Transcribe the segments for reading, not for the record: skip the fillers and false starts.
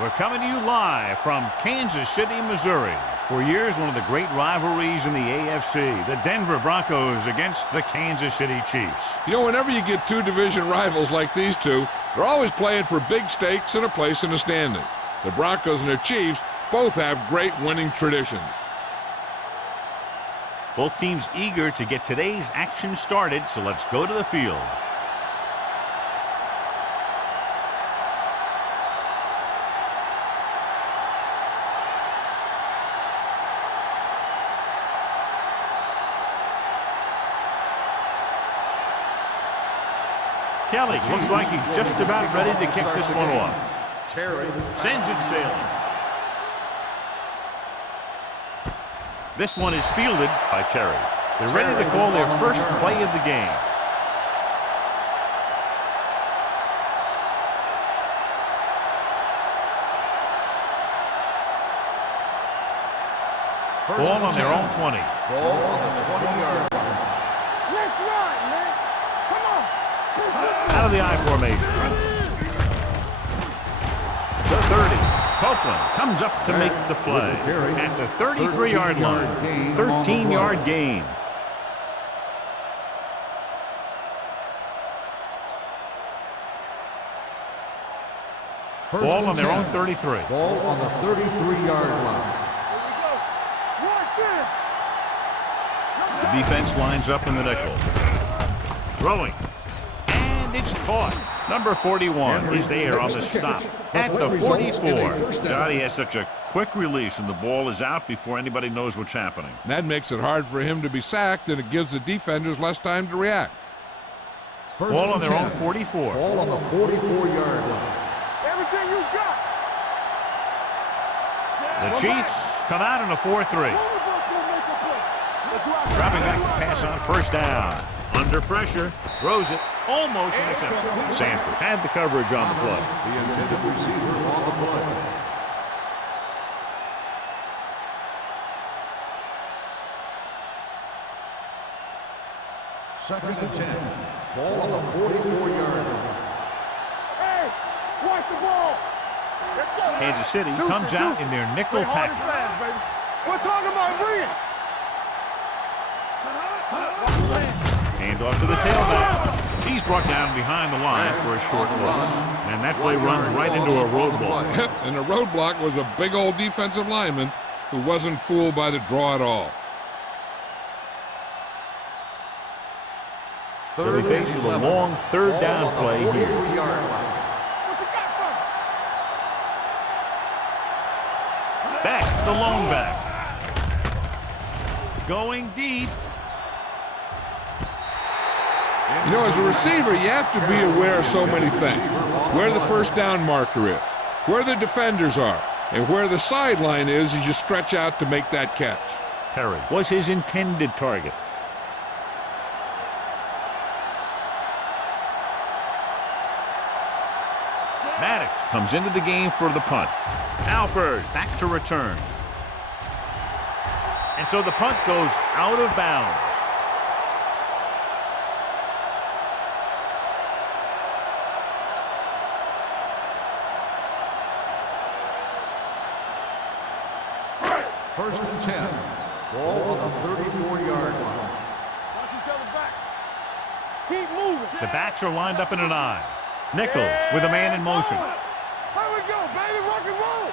We're coming to you live from Kansas City, Missouri. For years, one of the great rivalries in the AFC, the Denver Broncos against the Kansas City Chiefs. You know, whenever you get two division rivals like these two, they're always playing for big stakes and a place in the standings. The Broncos and the Chiefs both have great winning traditions. Both teams eager to get today's action started, so let's go to the field. Kelly looks like he's just about ready to kick this one off. Sends it sailing. This one is fielded by Terry. They're ready to call their first play of the game. Ball on their own 20. Ball on the 20-yard line. Let's run, man. Come on. Out of the I formation. The 30. Copeland comes up to make the play. At the 33-yard line. 13-yard gain. Ball on their own 33. Ball on the 33-yard line. The defense lines up in the nickel. Throwing. And it's caught. Number 41 is there on the stop at the 44. God, he has such a quick release, and the ball is out before anybody knows what's happening. That makes it hard for him to be sacked, and it gives the defenders less time to react. Ball on their own 44. Ball on the 44-yard line. Everything you got. The Chiefs come out in a 4-3. Dropping back to pass on first down. Under pressure, throws it, almost intercepted. Sanford had the coverage on the play. The intended receiver on the play. Second and 10. Ball on the 44-yard line. Hey, watch the ball. Let's go. Kansas City comes out in their nickel package. We're talking about bringing. Hand off to the tailback. He's brought down behind the line for a short loss. And that play runs right into a roadblock. And the roadblock was a big old defensive lineman who wasn't fooled by the draw at all. They'll be faced with a long third down play here. What you got from me? Back, the lone back. Going deep. You know, as a receiver, you have to be aware of so many things. Where the first down marker is, where the defenders are, and where the sideline is as you stretch out to make that catch. Perry was his intended target. Maddox comes into the game for the punt. Alford back to return. And so the punt goes out of bounds. First and 10. Ball on the 34-yard line. Watch each other back. Keep moving. The backs are lined up in an I. Nichols with a man in motion. Here we go, baby. Rock and roll.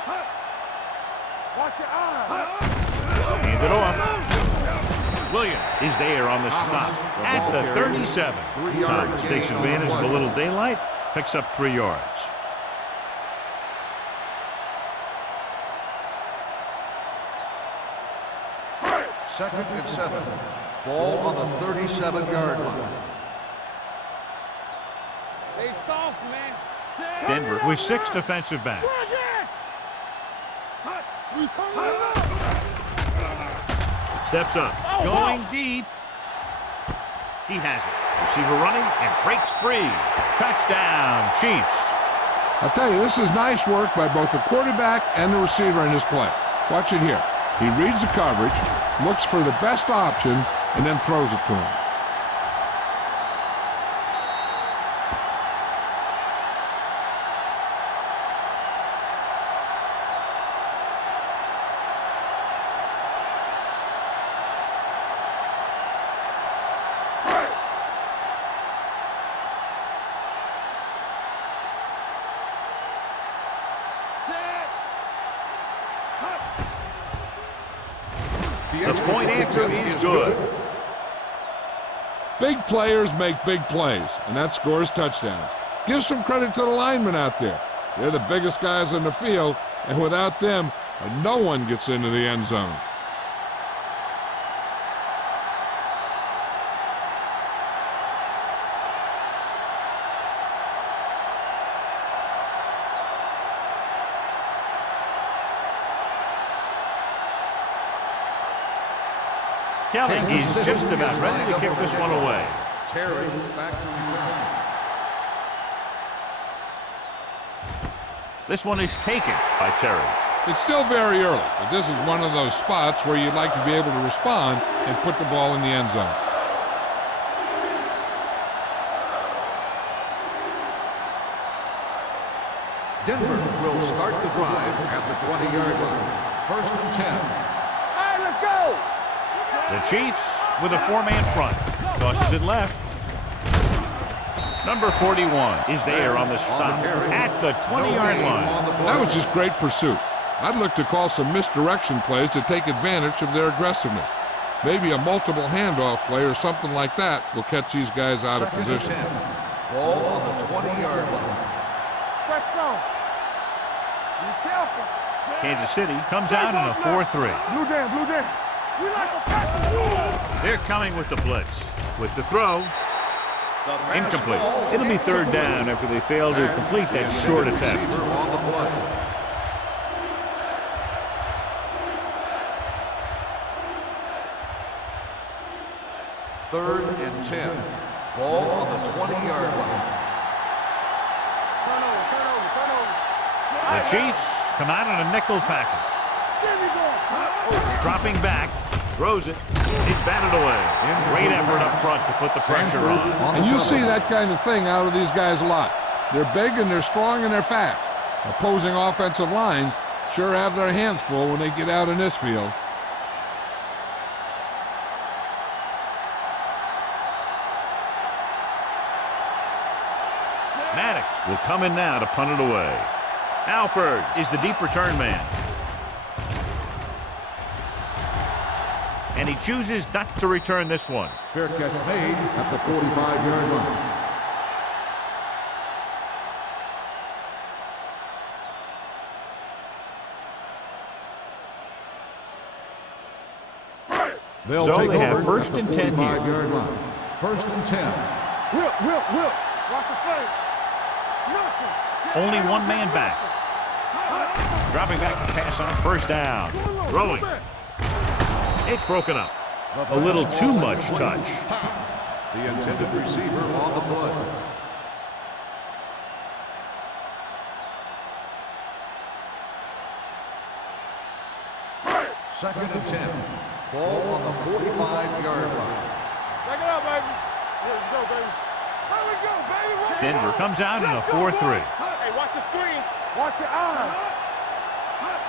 Watch your eyes. Hand it off. Williams is there on the stop at the 37. Thomas takes advantage of a little daylight, picks up 3 yards. Second and 7. Ball on the 37-yard line. Stay soft, man. Denver with 6 defensive backs. Steps up, going deep. He has it. Receiver running and breaks free. Touchdown, Chiefs. I'll tell you, this is nice work by both the quarterback and the receiver in this play. Watch it here. He reads the coverage, looks for the best option, and then throws it to him. The point after is good. Big players make big plays, and that scores touchdowns. Give some credit to the linemen out there. They're the biggest guys in the field, and without them, no one gets into the end zone. Kelly is just about ready to kick this one away. Terry back to return. This one is taken by Terry. It's still very early, but this is one of those spots where you'd like to be able to respond and put the ball in the end zone. Denver will start the drive at the 20-yard line. 1st and 10. All right, let's go. The Chiefs with a four-man front. Tosses it left. Number 41 is there on the stop at the 20-yard line. That was just great pursuit. I'd look to call some misdirection plays to take advantage of their aggressiveness. Maybe a multiple handoff play or something like that will catch these guys out of position. Ball on the 20-yard line. Press strong. Be careful. Kansas City comes out in a 4-3. Blue down, blue down. We like to practice. They're coming with the blitz. With the throw. Incomplete. It'll be 3rd down after they fail to complete that short attempt. On the play. Third and 10. Ball on the 20-yard line. Turn over. The Chiefs come out in a nickel package. There we go. Dropping back. Throws it. It's batted away. Great effort up front to put the pressure on. And you see that kind of thing out of these guys a lot. They're big and they're strong and they're fast. Opposing offensive lines sure have their hands full when they get out in this field. Maddox will come in now to punt it away. Alford is the deep return man. And he chooses not to return this one. Fair catch made at the 45-yard line. So they have 1st and 10 here. 45-yard line. 1st and 10. Whip. Watch the play. Only one man back. Dropping back to pass on 1st down. Throwing. It's broken up. A little too much touch. The intended receiver on the play. Second and 10. Ball on the 45-yard line. Check it out, baby. Let's go, baby. There we go, baby. Denver comes out in a 4-3. Hey, watch the screen. Watch your eyes.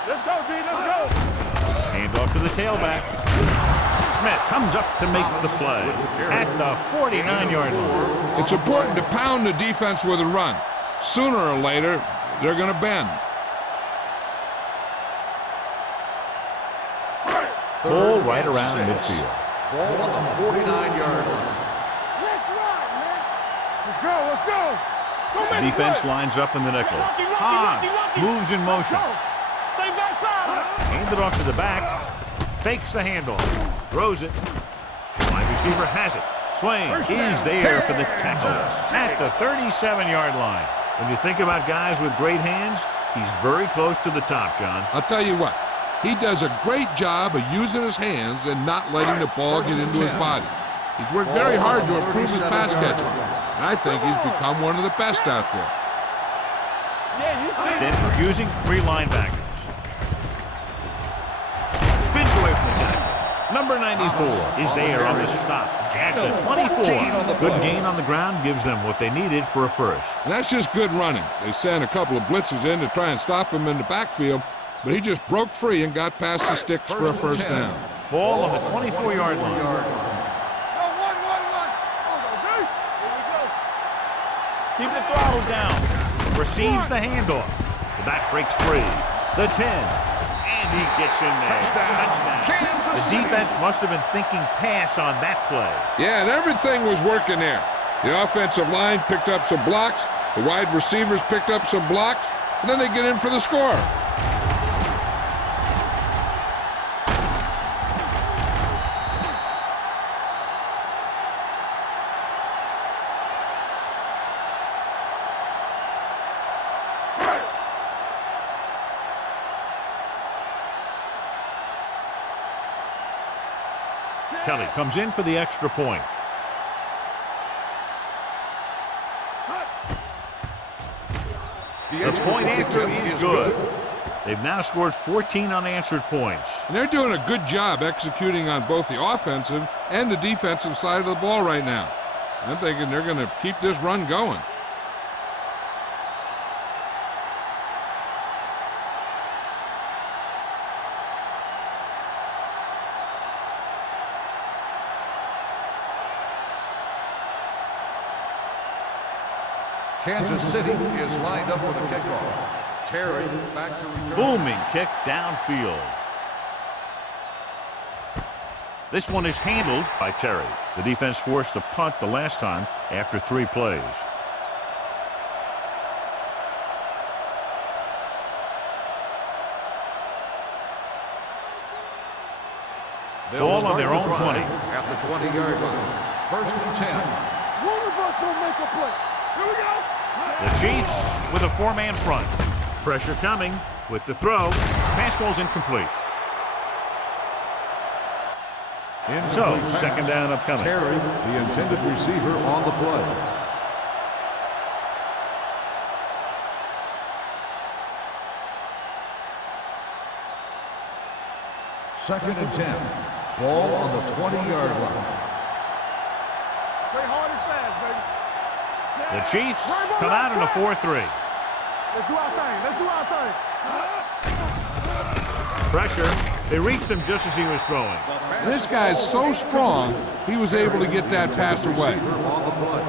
Let's go, D. Let's go. Hand off to the tailback. Smith comes up to make the play at the 49-yard line. It's important to pound the defense with a run. Sooner or later, they're going to bend. Ball right around midfield. Ball on the 49-yard line. Let's ride, man. Let's go. Let's go. Go The make defense the play. lines up in the nickel. Hans moves in motion. Go. Stay backside. Hand it off to the back. Fakes the handoff. Throws it. Wide receiver has it. Swain is there for the tackle at the 37-yard line. When you think about guys with great hands, he's very close to the top, John. I'll tell you what, he does a great job of using his hands and not letting the ball get into his body. He's worked very hard to improve his pass catching, and I think he's become one of the best out there. Yeah, you see. Denver using 3 linebackers. Spins away from the tackle. Number 94 is there on the stop at the 24. Good gain on the ground gives them what they needed for a first. And that's just good running. They sent a couple of blitzes in to try and stop him in the backfield, but he just broke free and got past the sticks for a first down. Ball on the 24-yard line. Go, one. Here we go. Keep the throttle down. Receives the handoff. The back breaks free. The 10. And he gets in there. Touchdown. Kansas The City. defense must have been thinking pass on that play. Yeah, and everything was working there. The offensive line picked up some blocks, the wide receivers picked up some blocks, and then they get in for the score. Kelly comes in for the extra point. The point after is good. They've now scored 14 unanswered points. And they're doing a good job executing on both the offensive and the defensive side of the ball right now. I'm thinking they're going to keep this run going. Kansas City is lined up for the kickoff. Terry back to return. Booming kick downfield. This one is handled by Terry. The defense forced a punt the last time after 3 plays. Ball on their own 20. At the 20-yard line. 1st and 10. One of us gonna make a play. Here we go. The Chiefs with a 4-man front. Pressure coming with the throw. Pass falls incomplete. So, second down upcoming. Terry, the intended receiver, on the play. Second and 10. Ball on the 20-yard line. Play hard and fast, baby. The Chiefs come out in a 4-3. Let's do our thing. Let's do our thing. Pressure. They reached him just as he was throwing. This guy's so strong, he was able to get that pass away. Receiver on the play.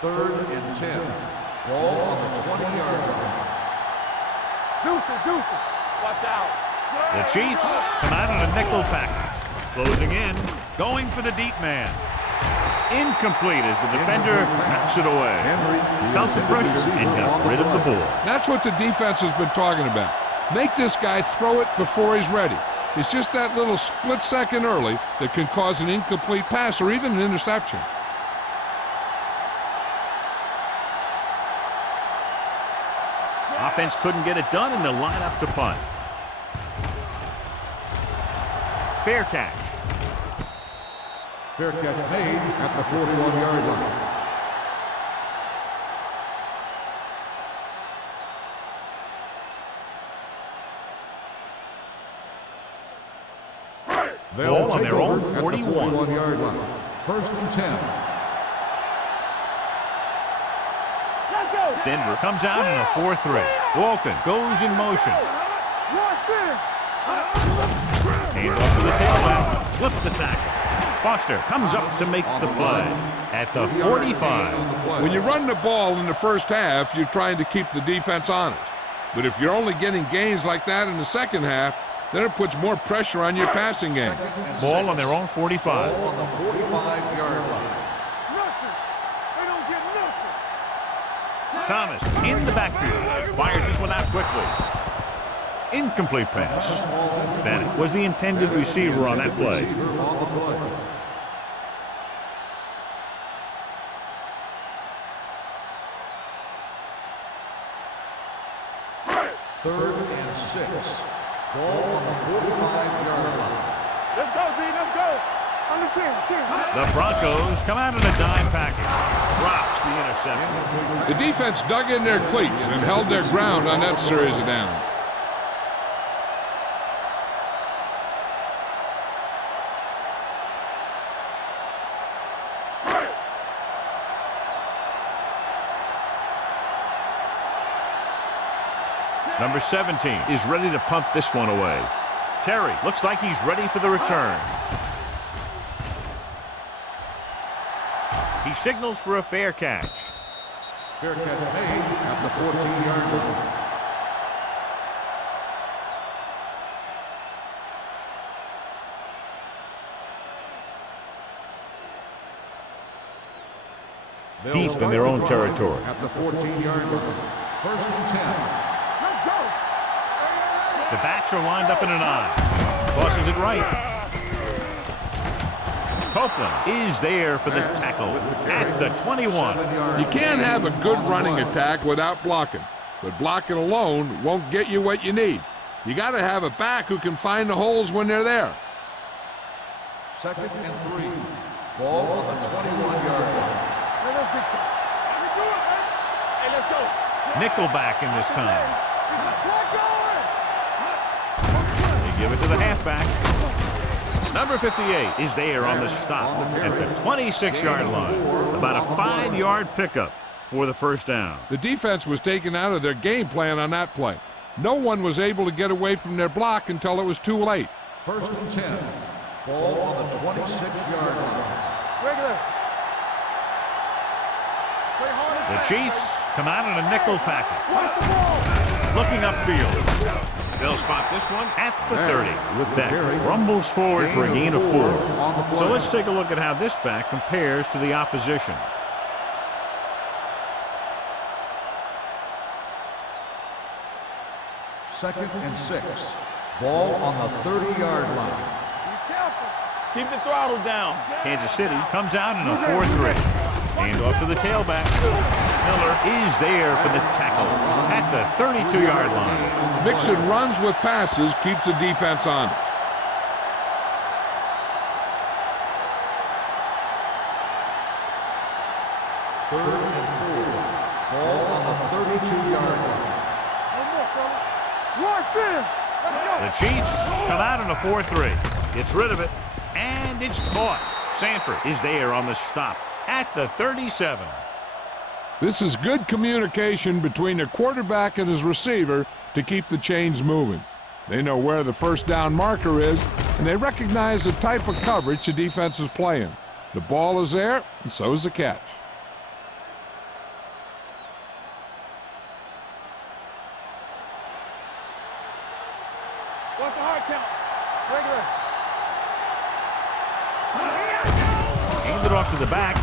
Third and 10. Ball on the 20-yard line. Deuce. Watch out. The Chiefs come out in a nickel package. Closing in, going for the deep man. Incomplete as the defender knocks it away. Felt the pressure and got rid of the ball. That's what the defense has been talking about. Make this guy throw it before he's ready. It's just that little split second early that can cause an incomplete pass or even an interception. Offense couldn't get it done, and they'll line up to punt. Fair catch. Fair catch made at the 41-yard line. Ball on their own 41. 41-yard line. 1st and 10. Let's go. Denver comes out in a 4-3. Walton goes in motion. Rush in. Hand off to the tailback. Slips the tackle. Foster comes up to make the play at the 45. When you run the ball in the first half, you're trying to keep the defense honest. But if you're only getting gains like that in the second half, then it puts more pressure on your passing game. Ball on their own 45. Ball on the 45-yard line. Nothing. They don't get nothing. Thomas in the backfield. Fires this one out quickly. Incomplete pass. Bennett was the intended receiver on that play. Receiver on the play. Third and 6. Ball on the 45-yard line. Let's go, D. Let's go. On the 10. The Broncos come out in a dime package. Drops the interception. The defense dug in their cleats and held their ground on that series of downs. Number 17 is ready to punt this one away. Terry looks like he's ready for the return. He signals for a fair catch. Fair catch made at the 14-yard line. Deep in their own territory. At the 14-yard line. 1st and 10. Let's go. The backs are lined up in an I. Tosses it right. Copeland is there for the tackle at the 21. You can't have a good running attack without blocking, but blocking alone won't get you what you need. You got to have a back who can find the holes when they're there. 2nd and 3. Ball on the 21-yard line. Let's get to Hey, let's go. Nickelback in this time. Flag going. They give it to the halfback. Number 58 is there on the stop at the 26-yard line. About a 5-yard pickup for the first down. The defense was taken out of their game plan on that play. No one was able to get away from their block until it was too late. 1st and 10. Ball on the 26-yard line. Regular. The Chiefs come out in a nickel package. Looking upfield. They'll spot this one at the 30. Beck rumbles forward for a gain of 4. So let's take a look at how this back compares to the opposition. Second and 6. Ball on the 30-yard line. Be careful. Keep the throttle down. Kansas City comes out in a 4-3. Hand off to the tailback. Miller is there for the tackle at the 32-yard line. Mixing runs with passes keeps the defense honest. Third and 4. Ball on the 32-yard line. One more, fella. Rush in. Let's go. The Chiefs come out in a 4-3. Gets rid of it, and it's caught. Sanford is there on the stop at the 37. This is good communication between the quarterback and his receiver to keep the chains moving. They know where the first down marker is, and they recognize the type of coverage the defense is playing. The ball is there, and so is the catch. What's the hard count? Regular. Hand it off to the back.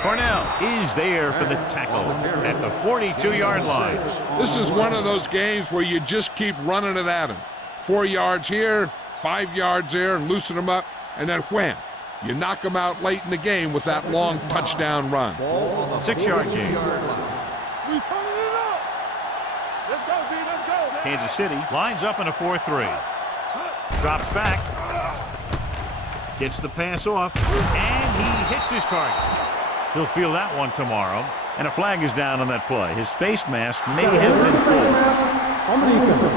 Cornell is there for the tackle at the 42-yard line. This is one of those games where you just keep running it at him. 4 yards here, 5 yards there, and loosen them up, and then wham. You knock them out late in the game with that long touchdown run. 6-yard gain. We turning it up. Let's go, B. Let's go. Kansas City lines up in a 4-3. Drops back. Gets the pass off, and he hits his target. He'll feel that one tomorrow, and a flag is down on that play. His face mask may have been pulled. On the defense.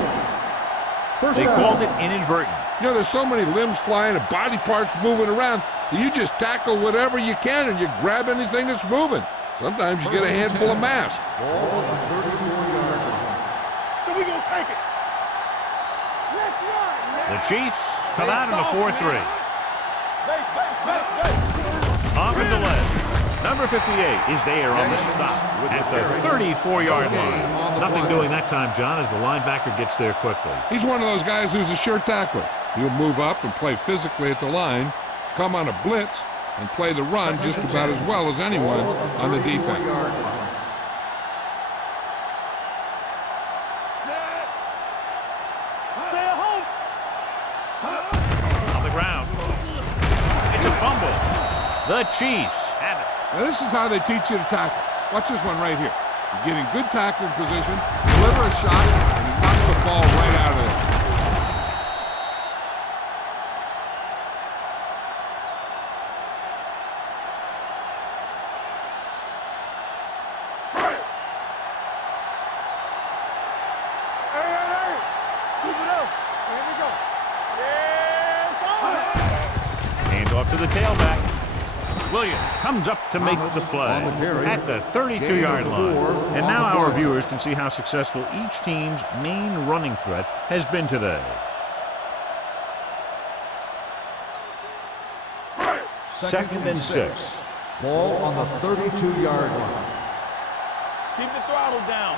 First They down. called it inadvertent. You know, there's so many limbs flying and body parts moving around. You just tackle whatever you can, and you grab anything that's moving. Sometimes you get a handful of masks. Ball on the 34-yard line. So we gonna take it. Let's run. The Chiefs come out in a 4-3. Base. On the delay. Number 58 is there on the stop at the 34-yard line. Nothing doing that time, John, as the linebacker gets there quickly. He's one of those guys who's a sure tackler. He'll move up and play physically at the line, come on a blitz, and play the run just about as well as anyone on the defense. Stay at home. On the ground. It's a fumble. The Chiefs have it. Now, this is how they teach you to tackle. Watch this one right here. You get in good tackling position, deliver a shot, and he knocks the ball right out of there. Hey. Keep it up. Here we go. Yeah, Hand off to the tailback. Williams comes up to make the play at the 32-yard line. And now our viewers can see how successful each team's main running threat has been today. Second and 6. Ball on the 32-yard line. Keep the throttle down.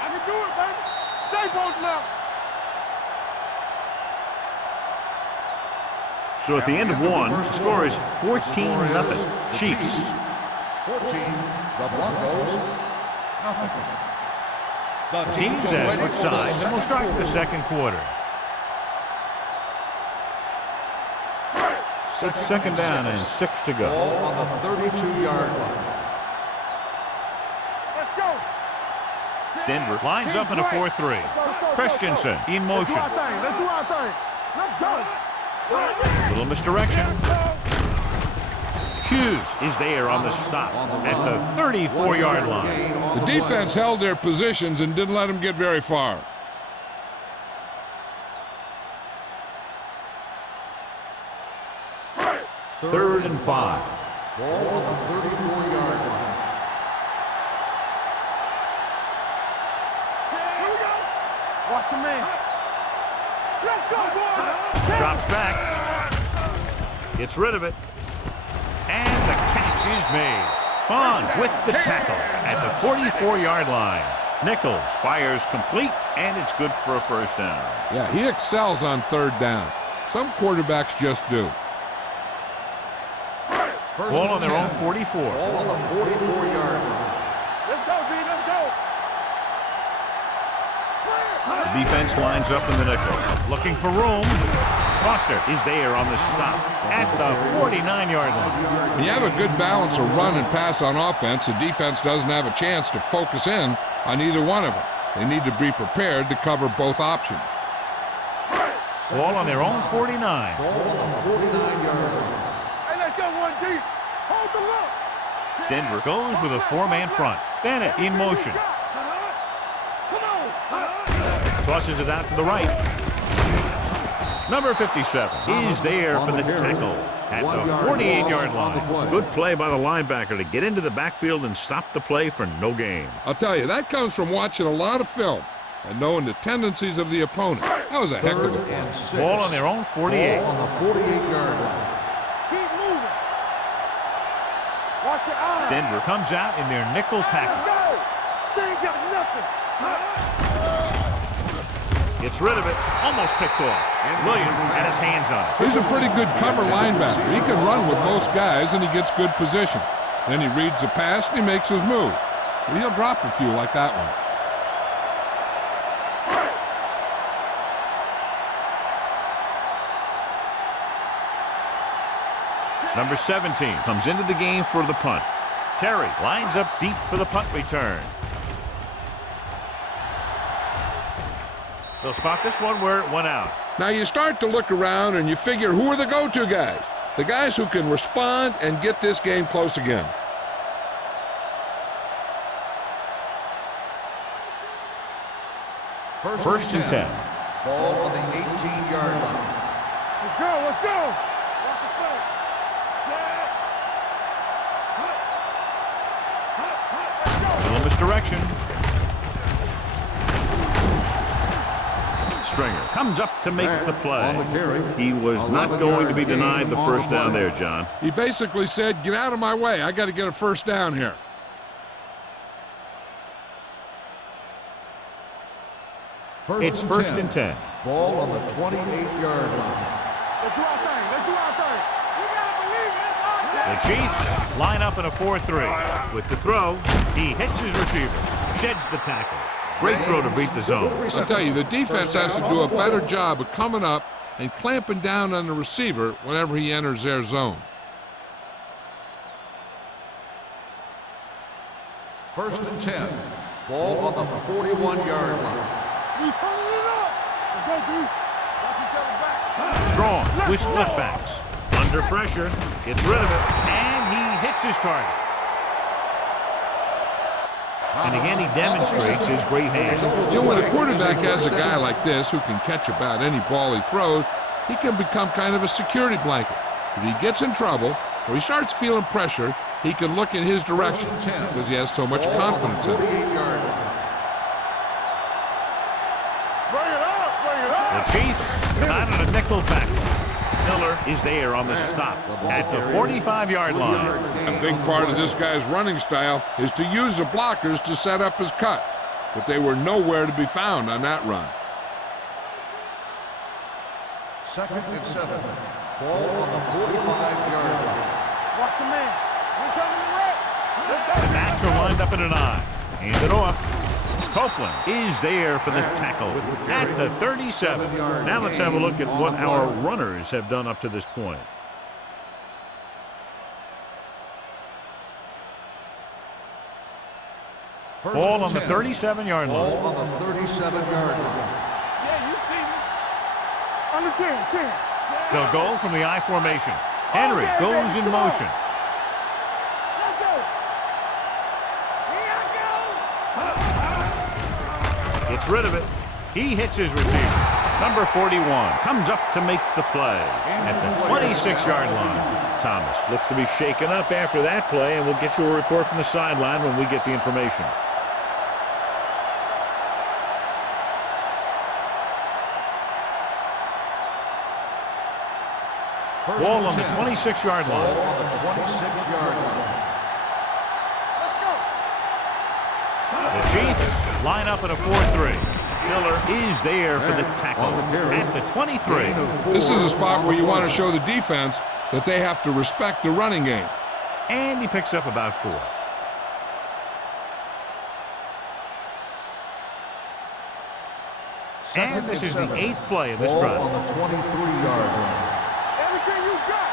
I can do it, baby. Stay posted up. So at the end of one, the score is 14-0. Chiefs. 14, the Broncos, nothing. The teams have switched sides, and we'll start the second quarter. It's second down and 6 to go. Ball on the 32-yard line. Let's go. Denver lines up in a 4-3. Christensen in motion. Let's do our thing. Let's go. Little misdirection. Hughes is there on the stop at the 34-yard line. The defense held their positions and didn't let them get very far. Third and 5. Ball on the 34-yard line. Here we go. Watch your man. Let's go, boys. Drops back. Gets rid of it. And the catch is made. Fon with the tackle at the 44-yard line. Nichols fires complete, and it's good for a first down. Yeah, he excels on third down. Some quarterbacks just do. Ball on their own 44. Ball on the 44-yard line. Let's go, B. Let's go. The defense lines up in the nickel. Looking for room. Foster is there on the stop at the 49-yard line. When you have a good balance of run and pass on offense, the defense doesn't have a chance to focus in on either one of them. They need to be prepared to cover both options. Ball on their own 49. Ball on the 49-yard line. Hey, let's go one deep. Hold the look. Denver goes with a 4-man front. Bennett in motion. Come on. Tosses it out to the right. Number 57 is there for the tackle at the 48-yard line. Good play by the linebacker to get into the backfield and stop the play for no gain. I'll tell you, that comes from watching a lot of film and knowing the tendencies of the opponent. That was a heck of a play. Ball on their own 48. Ball on the 48-yard line. Keep moving. Watch your eyes. Denver comes out in their nickel package. Go. They ain't got nothing. Gets rid of it. Almost picked off. Williams had his hands on it. He's a pretty good cover linebacker. He can run with most guys, and he gets good position. Then he reads the pass, and he makes his move. He'll drop a few like that one. Number 17 comes into the game for the punt. Terry lines up deep for the punt return. They'll spot this one where it went out. Now you start to look around and you figure, who are the go-to guys? The guys who can respond and get this game close again. First and 10. Ball on the 18-yard line. Let's go. Let's go. Watch the play. A little misdirection. Stringer comes up to make the On the play. carry. He was not going to be denied the first down there, John. He basically said, get out of my way. I got to get a first down here. It's first and 10. Ball on the 28-yard line. Let's do our thing. Let's do our thing. You gotta believe it. It's our The Chiefs line up in a 4-3. With the throw, he hits his receiver, sheds the tackle. Great throw to beat the zone. I'll tell you, the defense has to do a better job of coming up and clamping down on the receiver whenever he enters their zone. First and 10. Ball on the 41-yard line. We turning it up. Let's go, dude. Watch each other back. Strong with split backs. Under pressure, gets rid of it, and he hits his target. And again, he demonstrates his great hands. You know, when a quarterback has a guy like this who can catch about any ball he throws, he can become kind of a security blanket. If he gets in trouble or he starts feeling pressure, he can look in his direction because he has so much confidence in it. 48-yard line. Bring it up. Bring it up. The Chiefs come out in a nickel package. Miller is there on the stop at the 45-yard line. A big part of this guy's running style is to use the blockers to set up his cut, but they were nowhere to be found on that run. 2nd and 7. Ball on the 45-yard line. Watch a man. We're coming right. The backs are lined up in an I. Hand it off. Copeland is there for the tackle at the 37. Now let's have a look at what our runners have done up to this point. Ball on the 37-yard line. Ball on the 37-yard line. Yeah, you see me. Under 10, 10. They'll go from the I formation. Henry goes in motion. Let's go. Here I go. Gets rid of it. He hits his receiver. Number 41 comes up to make the play at the 26-yard line. Thomas looks to be shaken up after that play, and we'll get you a report from the sideline when we get the information. Ball on the 26-yard line. Ball on the 26-yard line. The Chiefs line up in a 4-3. Miller is there for the tackle at the 23. This is a spot where you want to show the defense that they have to respect the running game. And he picks up about 4. And this is the 8th play of this Ball drive. on the 23-yard line. Everything you got.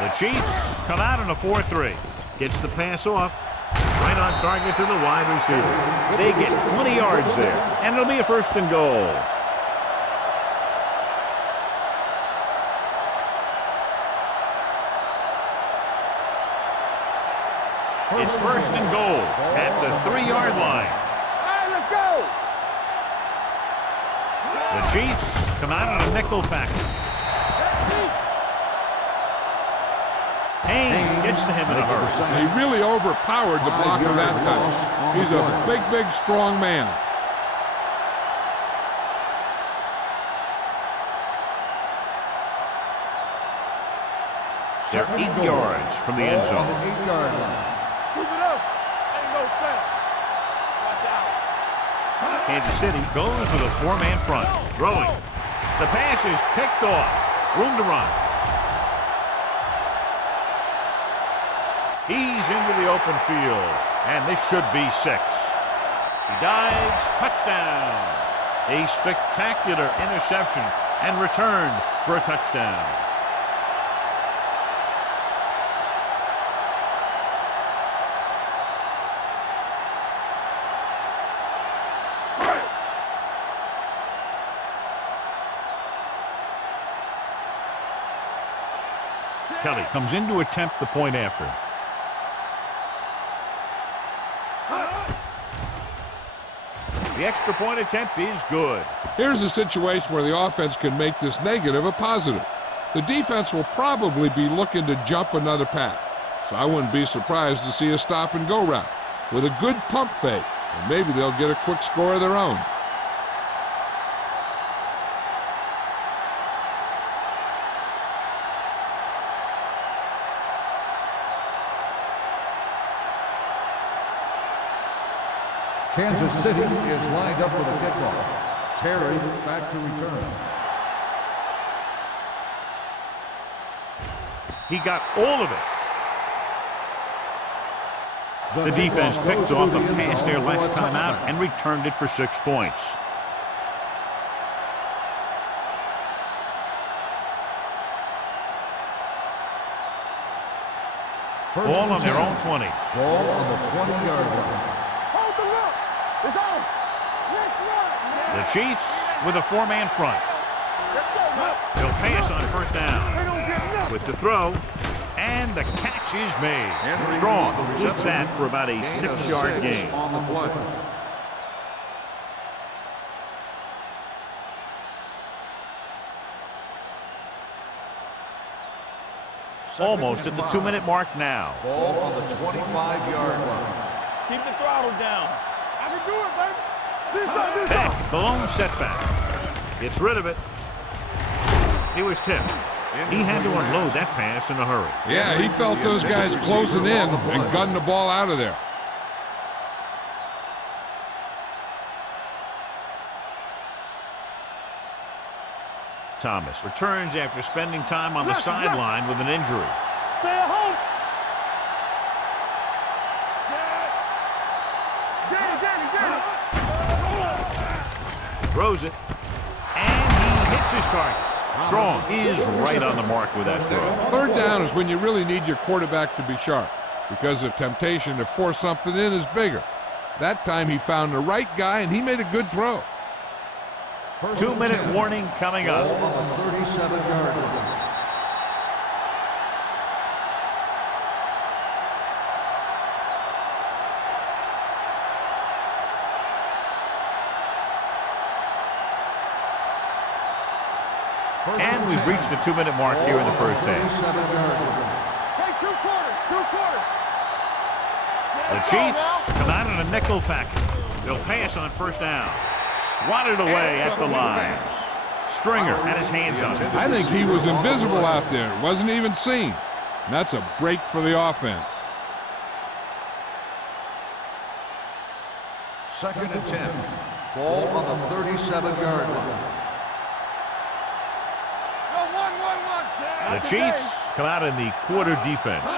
The Chiefs come out in a 4-3. Gets the pass off. Right on target to the wide receiver. They get 20 yards there, and it'll be a 1st and goal. It's 1st and goal at the 3-yard line. All right, let's go. The Chiefs come out in a nickel package. Haynes gets to him in a hurry. He really overpowered the blocker that time. He's a big, big, strong man. They're 8 yards from the end Ball on zone. the 8-yard line. Keep it up. Ain't no foul. Watch out. Kansas City goes with a 4-man front. Throwing. The pass is picked off. Room to run. He's into the open field, and this should be 6. He dives, touchdown. A spectacular interception and returned for a touchdown. Kelly comes in to attempt the point after. The extra point attempt is good. Here's a situation where the offense can make this negative a positive. The defense will probably be looking to jump another pass, so I wouldn't be surprised to see a stop-and-go route with a good pump fake, and maybe they'll get a quick score of their own. Kansas City is lined up for the kickoff. Terry back to return. He got all of it. The defense picked off a pass there last time out and returned it for 6 points. Ball on their own 20. Ball on the 20-yard line. Hold the look. It's on. Let's run. The Chiefs with a 4-man front. Let's go. They'll pass on 1st They down. don't get nothing. With the throw, and the catch is made. Strong keeps that for about a 6-yard gain. On the play. Almost at the 2-minute mark now. Ball on the 25-yard line. Keep the throttle down. I can do it, baby. This side, this side. Beck, the lone setback. Gets rid of it. he was tipped. He had to unload that pass in a hurry. Yeah, he felt those guys closing in and gunned the ball out of there. Thomas returns after spending time on the sideline with an injury. Stay at home. Throws it, and he hits his target. Strong is right on the mark with that throw. Third down is when you really need your quarterback to be sharp because the temptation to force something in is bigger. That time he found the right guy, and he made a good throw. 2-minute warning coming up. Ball on the 37-yard line. And we've reached the 2-minute mark here in the first half. Hey, two quarters. The Chiefs come out in a nickel package. They'll pass on first down. Swatted away at the line. Stringer had his hands on it. I think he was invisible out there. Wasn't even seen. And that's a break for the offense. 2nd and 10. Ball on the 37-yard line. The Chiefs come out in the quarter defense.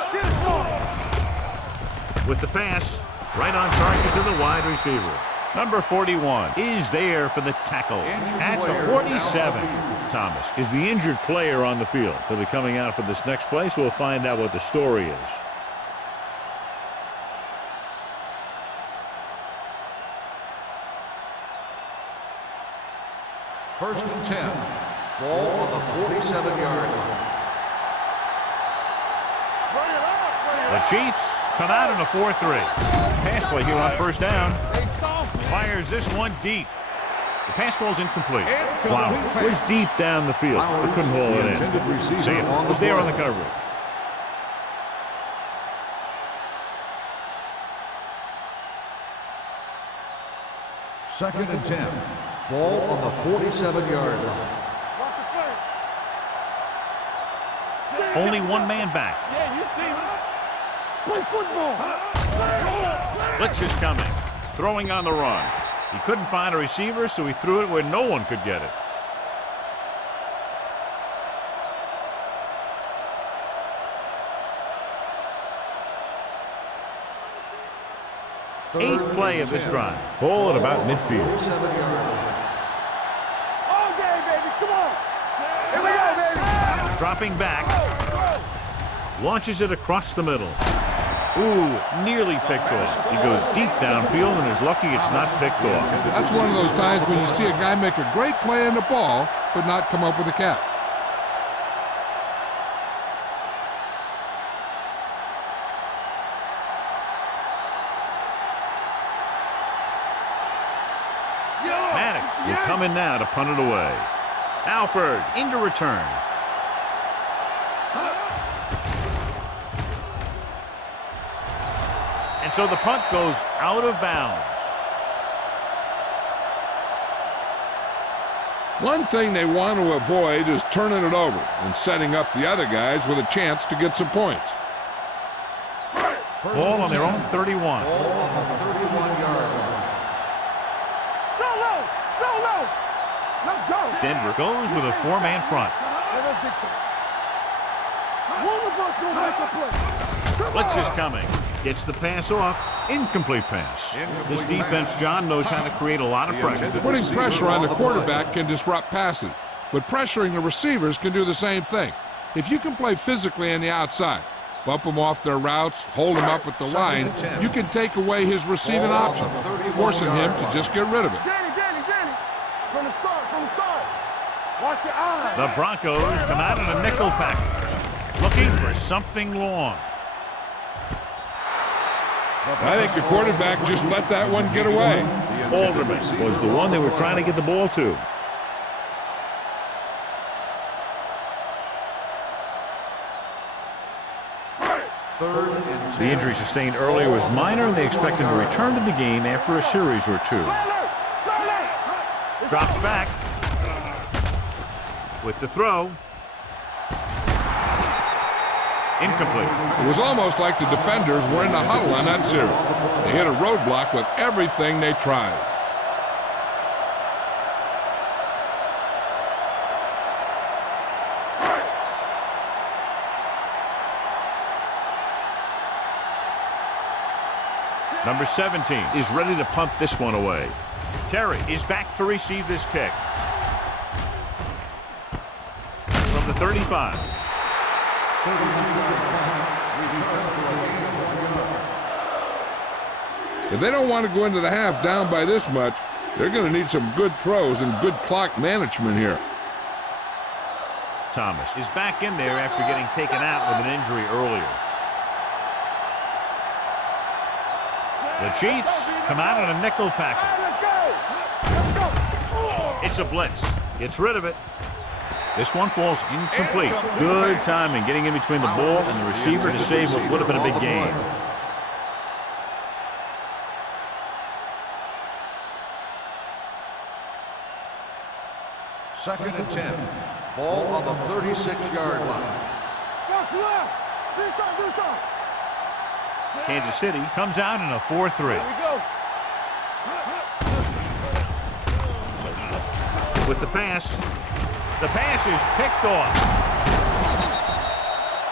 With the pass, right on target to the wide receiver. Number 41 is there for the tackle at the 47. Thomas is the injured player on the field. He'll be coming out for this next play, so we'll find out what the story is. First and 10. Ball on the 47-yard line. The Chiefs come out in a 4-3. Pass play here on first down. Fires this one deep. The pass ball's incomplete. Flowers was deep down the field, but couldn't haul it in. Sam was there on the coverage. Second and 10. Ball on the 47-yard line. Only one man back. Yeah, you see him. Play football. Blitz is coming. Throwing on the run. He couldn't find a receiver, so he threw it where no one could get it. Eighth play of this drive. Ball at about midfield. 47-yard line. All day, baby. Come on. Here we go, baby. Dropping back. Launches it across the middle. Ooh, nearly picked off. He goes deep downfield and is lucky it's not picked off. That's one of those times when you see a guy make a great play on the ball, but not come up with a catch. Maddox will come in now to punt it away. Alford into return. And so the punt goes out of bounds. One thing they want to avoid is turning it over and setting up the other guys with a chance to get some points. Ball on their own 31. Ball on the 31-yard line. Solo. Let's go. Denver goes with a 4-man front. Let's get you. One of us gonna make a play. Blitz is coming. Gets the pass off. Incomplete pass. This defense, John, knows how to create a lot of pressure. Putting pressure on the quarterback can disrupt passes, but pressuring the receivers can do the same thing. If you can play physically on the outside, bump them off their routes, hold them up at the line, you can take away his receiving options, forcing him to just get rid of it. Danny. From the start. Watch your eyes. The Broncos come out in a nickel package, looking for something long. I think the quarterback just let that one get away. Alderman was the one they were trying to get the ball to. Third and 10. The injury sustained earlier was minor, and they expect him to return to the game after a series or two. Drops back with the throw. Incomplete. It was almost like the defenders were in the huddle on that zero. They hit a roadblock with everything they tried. Number 17 is ready to punt this one away. Terry is back to receive this kick. From the 35. If they don't want to go into the half down by this much, they're going to need some good throws and good clock management here. Thomas is back in there after getting taken out with an injury earlier. The Chiefs come out in a nickel package. It's a blitz. Gets rid of it. This one falls incomplete. Good timing getting in between the ball and the receiver to save what would have been a big gain. Second and 10. Ball on the 36-yard line. Kansas City comes out in a 4-3. With the pass. The pass is picked off.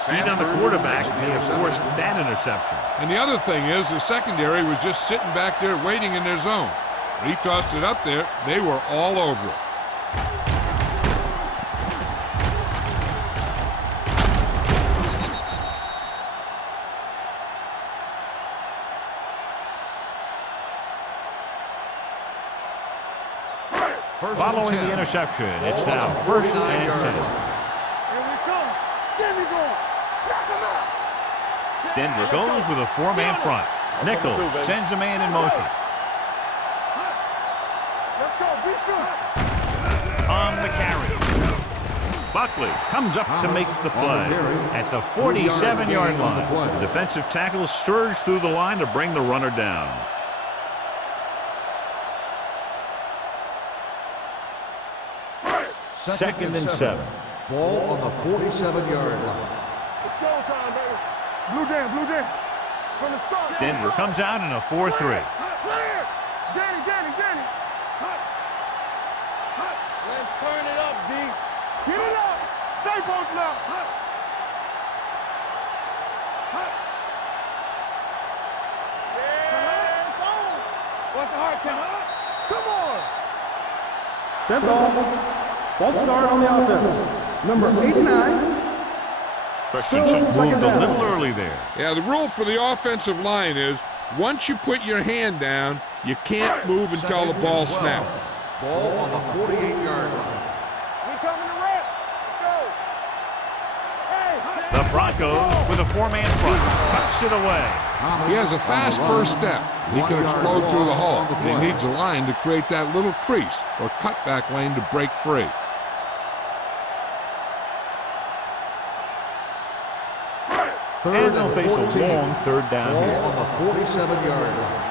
Speed on the quarterback may have forced that interception. And the other thing is the secondary was just sitting back there waiting in their zone. When he tossed it up there, they were all over it. Following the interception, it's now first and 10. Denver goes with a four-man front. Nichols sends a man in motion. On the carry. Buckley comes up to make the play at the 47-yard line. The defensive tackle surged through the line to bring the runner down. Second and 7. Ball on the 47-yard line. It's showtime, baby. Blue jam. From the start. Denver comes out in a 4-3. Clear. Danny. Let's turn it up, D. Get it up. Stay posted up. Yeah, it's on. What's the heart count? Come on. Dead ball. False start on the offense. Number 89. Christensen moved a little early there. Yeah, the rule for the offensive line is once you put your hand down, you can't move until the ball snaps. Ball on the 48-yard line. We coming to rep. Let's go. Hey. The Broncos with a four-man front. Tucks it away. He has a fast first step. He can explode through the hole. And he needs a line to create that little crease or cutback lane to break free. And they'll face a long third down Ball here. on the 47-yard line.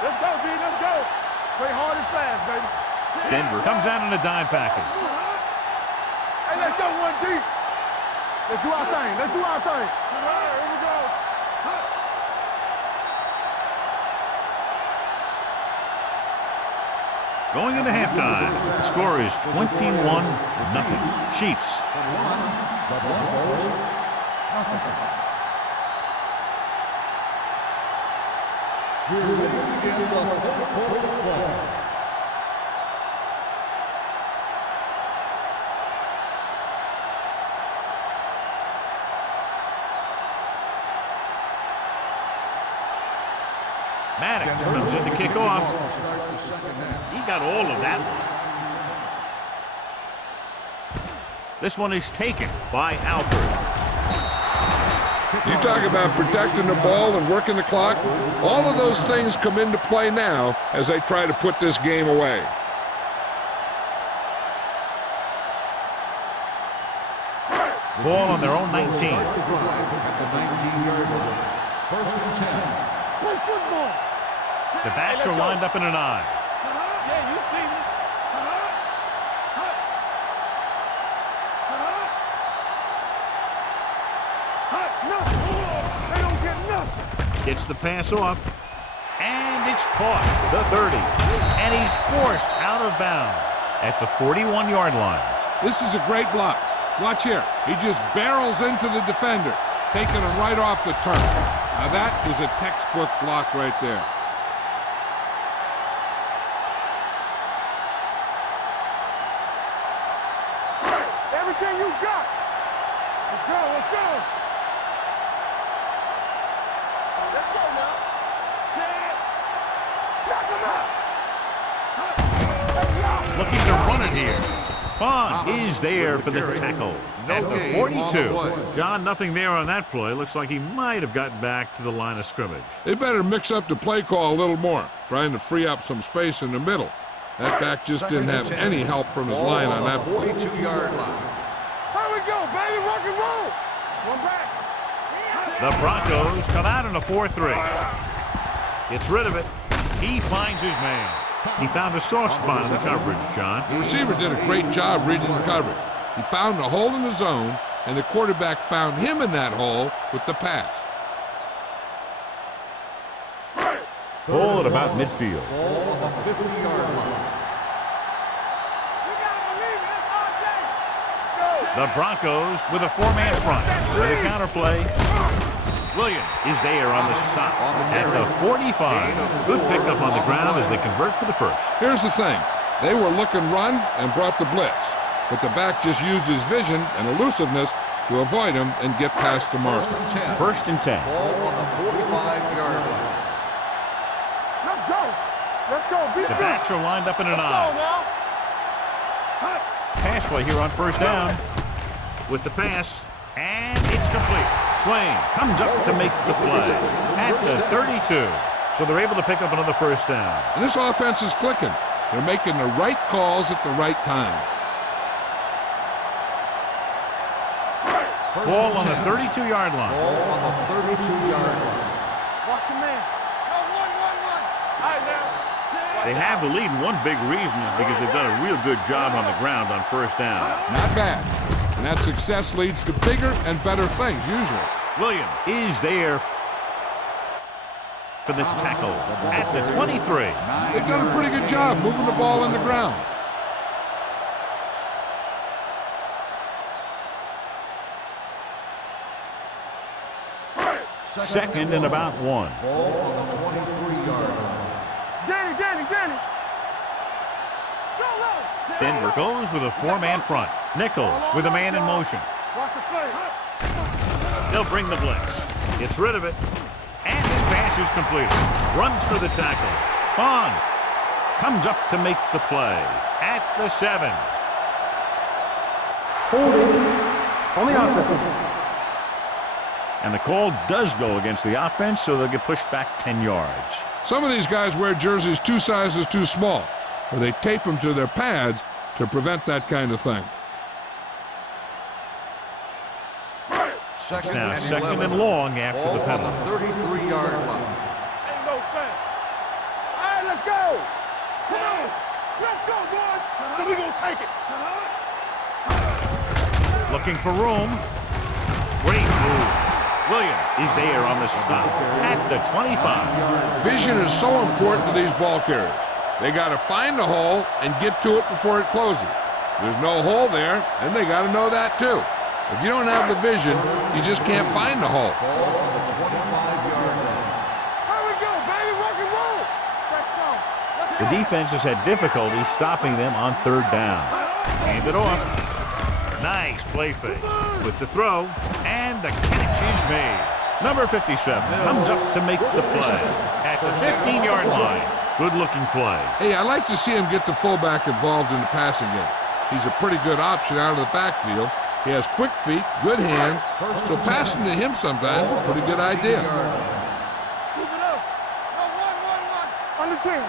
Let's go, D. Let's go. Play hard and fast, baby. Denver comes out in a dime package. Hey, let's go, 1D. Let's do our thing. Here we go. Going into halftime, the score is 21-0. Chiefs. Here we begin the fourth quarter of ball. Maddox comes in to kick off. He got all of that one. This one is taken by Alford. You talk about protecting the ball and working the clock. All of those things come into play now as they try to put this game away. Ball on their own 19. At the 19-yard line. First and 10. Play football. The backs are lined up in an eye. Yeah, you see me. No. Gets the pass off. And it's caught. The 30. And he's forced out of bounds at the 41-yard line. This is a great block. Watch here. He just barrels into the defender, taking him right off the turf. Now that is a textbook block right there. Everything you got. Let's go, let's go. Let's go now. Set. Knock him out. Looking to run it here. Fon is there for the tackle at the 42. John, nothing there on that play. Looks like he might have gotten back to the line of scrimmage. They better mix up the play call a little more, trying to free up some space in the middle. That back just didn't have any help from his line on that play. 42-yard line. Here we go, baby, rock and roll. One back. The Broncos come out in a 4-3. Gets rid of it. He finds his man. He found a soft spot in the coverage, John. The receiver did a great job reading the coverage. He found a hole in the zone, and the quarterback found him in that hole with the pass. Ball at about midfield. Ball on the 50-yard line. The Broncos with a four-man front. With a counterplay. Williams is there on the stop at the 45. Good pickup on the ground as they convert for the first. Here's the thing. They were looking run and brought the blitz, but the back just used his vision and elusiveness to avoid him and get past the marker. First and 10. Ball on the 45-yard line. Let's go. Let's go. The backs are lined up in an eye. Pass play here on first down. With the pass, and it's complete. Swain comes up to make the play at the 32. So they're able to pick up another first down. And this offense is clicking. They're making the right calls at the right time. Ball on the 32-yard line. Ball on the 32-yard line. Watch your man. One. All right, now. They have the lead, and one big reason is because they've done a real good job on the ground on first down. Not bad. And that success leads to bigger and better things, usually. Williams is there for the tackle at the 23. They've done a pretty good job moving the ball in the ground. Second and about 1. Ball on the 23-yard line. Danny. Denver goes with a four-man front. Nichols with a man in motion. Watch the play. They'll bring the blitz. Gets rid of it. And his pass is completed. Runs for the tackle. Fon comes up to make the play at the 7. Holding on the offense. And the call does go against the offense, so they'll get pushed back 10 yards. Some of these guys wear jerseys 2 sizes too small, or they tape them to their pads to prevent that kind of thing. It's now second and long after the penalty. On the 33-yard line. Ain't no thing. All right, let's go. Come on. Let's go, boys. So we gonna take it. Looking for room. Great move. Williams is there on the stop at the 25. Vision is so important to these ball carriers. They got to find the hole and get to it before it closes. There's no hole there, and they got to know that too. If you don't have the vision, you just can't find the hole. Ball on the 25-yard line. Here we go, baby. Rock and roll. Let's go. The defense has had difficulty stopping them on third down. Hand it off. Nice play fake with the throw, and the catch is made. Number 57 comes up to make the play at the 15-yard line. Good-looking play. Hey, I like to see him get the fullback involved in the passing game. He's a pretty good option out of the backfield. He has quick feet, good hands, so passing to him sometimes is a pretty good idea. Keep it up. No, 1. Under 10.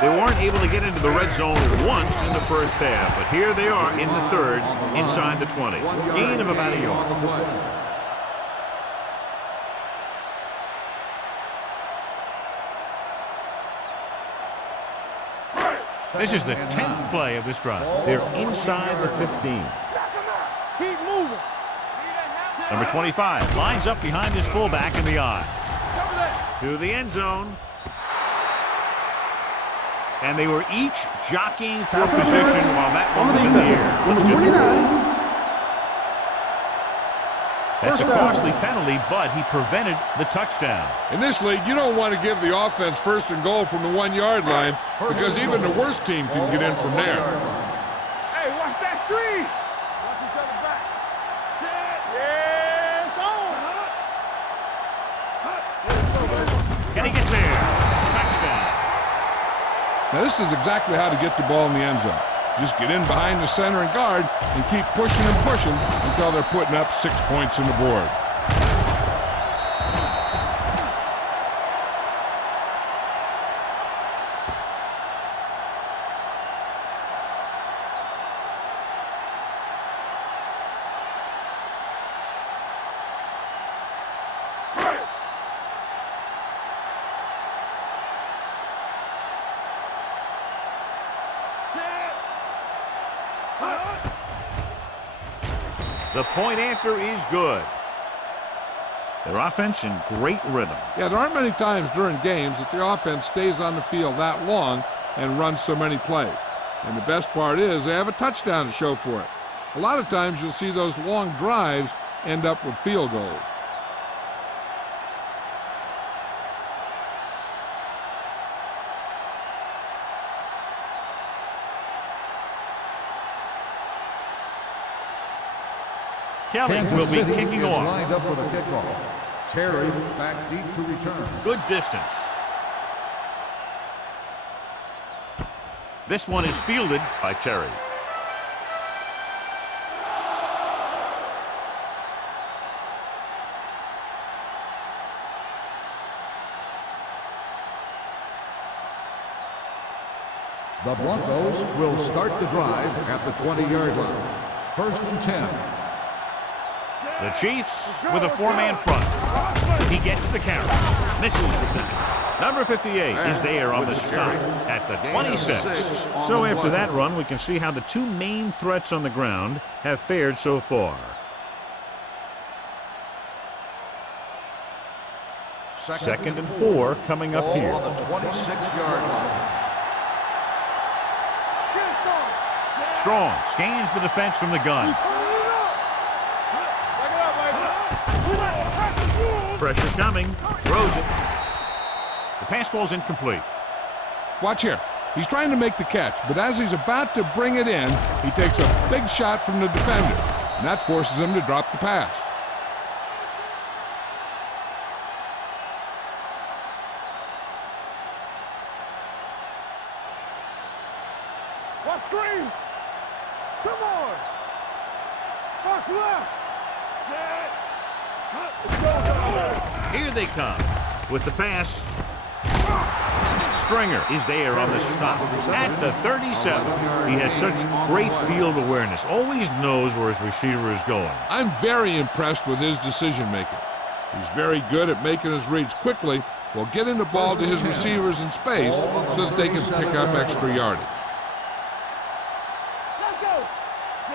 They weren't able to get into the red zone once in the first half, but here they are in the third, inside the 20. Gain of about a yard. This is the 10th play of this drive. They're inside the 15. Keep moving. Number 25 lines up behind his fullback in the eye. To the end zone. And they were each jockeying for Pass position interference while that on one the was in the defense. air. Number Let's do it. 29. That's a First down. costly penalty, but he prevented the touchdown. In this league, you don't want to give the offense first and goal from the 1-yard line because even the worst team can get in from there. Hey, watch that screen. Watch each other back. Set. Yeah, it's on. Can he get there? Touchdown. Now, this is exactly how to get the ball in the end zone. Just get in behind the center and guard and keep pushing and pushing until they're putting up 6 points on the board. The point after is good. Their offense in great rhythm. Yeah, there aren't many times during games that the offense stays on the field that long and runs so many plays. And the best part is they have a touchdown to show for it. A lot of times you'll see those long drives end up with field goals. Kelly will be kicking off. Lined up for the kickoff. Terry back deep to return. Good distance. This one is fielded by Terry. The Broncos will start the drive at the 20-yard line. First and 10. The Chiefs with a four-man front. He gets the carry. Misses the tackle. Number 58 is there on the stop at the 26. So after that run, we can see how the two main threats on the ground have fared so far. Second and 4 coming up here. On the 26-yard line. Strong scans the defense from the gun. Pressure coming. Throws it. The pass falls incomplete. Watch here. He's trying to make the catch, but as he's about to bring it in, he takes a big shot from the defender, and that forces him to drop the pass. What screen? Come on. Box left. Here they come with the pass. Stringer is there on the stop at the 37. He has such great field awareness, always knows where his receiver is going. I'm very impressed with his decision making. He's very good at making his reads quickly while getting the ball to his receivers in space so that they can pick up extra yardage.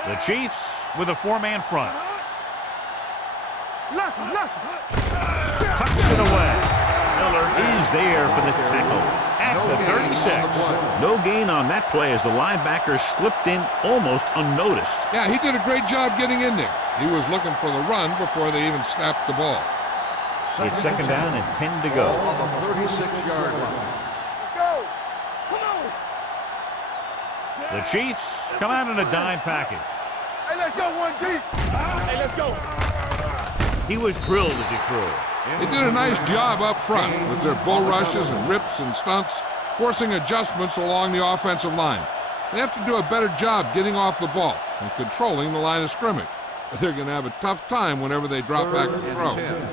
The Chiefs with a four-man front. Tucks it away. Miller is there for the tackle at the 36. No gain on that play as the linebacker slipped in almost unnoticed. Yeah, he did a great job getting in there. He was looking for the run before they even snapped the ball. It's second down and 10 to go. On the 36-yard line. Let's go. Come on. The Chiefs come out in a dime package. Hey, let's go one deep. Hey, let's go. He was drilled as he threw. They did a nice job up front with their bull rushes and rips and stunts, forcing adjustments along the offensive line. They have to do a better job getting off the ball and controlling the line of scrimmage. They're going to have a tough time whenever they drop back to throw. 10.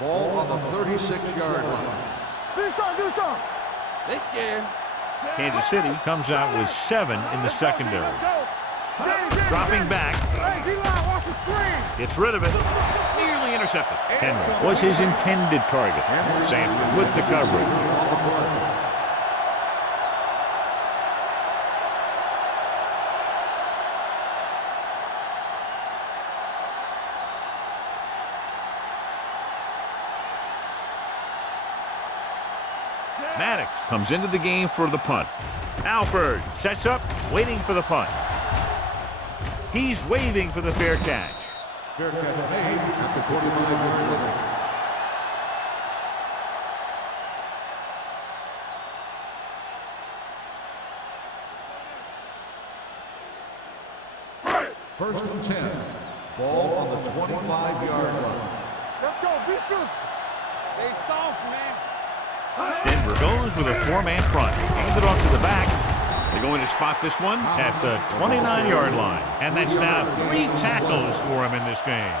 Ball on the 36-yard line. Do something. They scared. Kansas City comes out with 7 in the secondary. Dropping back. Hey, D-line, watch the screen. Gets rid of it. Nearly intercepted. Henry was his intended target. Sanford with the coverage. Maddox comes into the game for the punt. Alford sets up, waiting for the punt. He's waving for the fair catch. Fair catch made at the 25-yard line. First and 10. Ball on the 25-yard line. Let's go, be physical. They soft, man. Denver goes with a four-man front. Hand it off to the back. They're going to spot this one at the 29-yard line. And that's now 3 tackles for him in this game.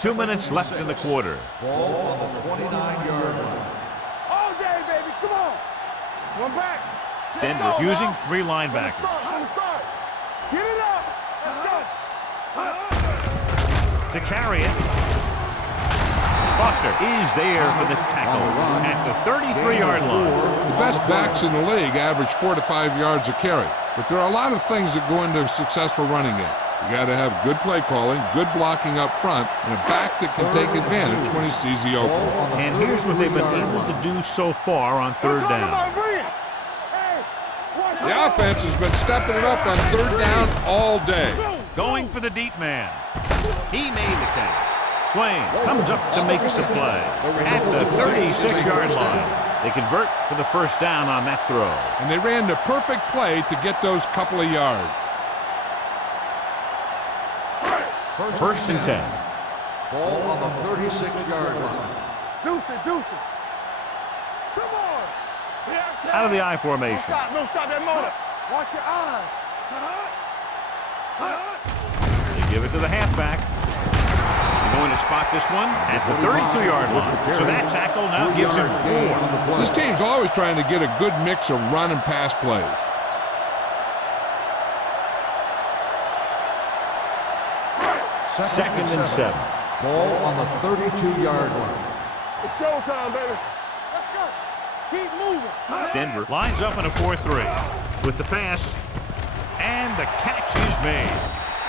Two minutes left in the quarter. Ball on the 29-yard line. All day, baby, come on. One back. Denver using 3 linebackers. Start. Get it up. Let's go. To carry it. Foster is there for the tackle at the 33-yard line. The best backs in the league average 4 to 5 yards a carry. But there are a lot of things that go into a successful running game. You got to have good play calling, good blocking up front, and a back that can take advantage when he sees the opening. And here's what they've been able to do so far on third down. The offense has been stepping it up on third down all day. Going for the deep man. He made the catch. Swain comes up to make us a play at the 36-yard line. They convert for the first down on that throw. And they ran the perfect play to get those couple of yards. First and 10. Ball on the 36-yard line. Deuce it. Come on. Out of the I formation. No, stop that motor. Watch your eyes. They give it to the halfback. They're going to spot this one at the 32-yard line. So that tackle now gives him 4. This team's always trying to get a good mix of run and pass plays. Second and 7. Ball on the 32-yard line. It's showtime, baby. Let's go. Keep moving. Denver lines up in a 4-3 with the pass, and the catch is made.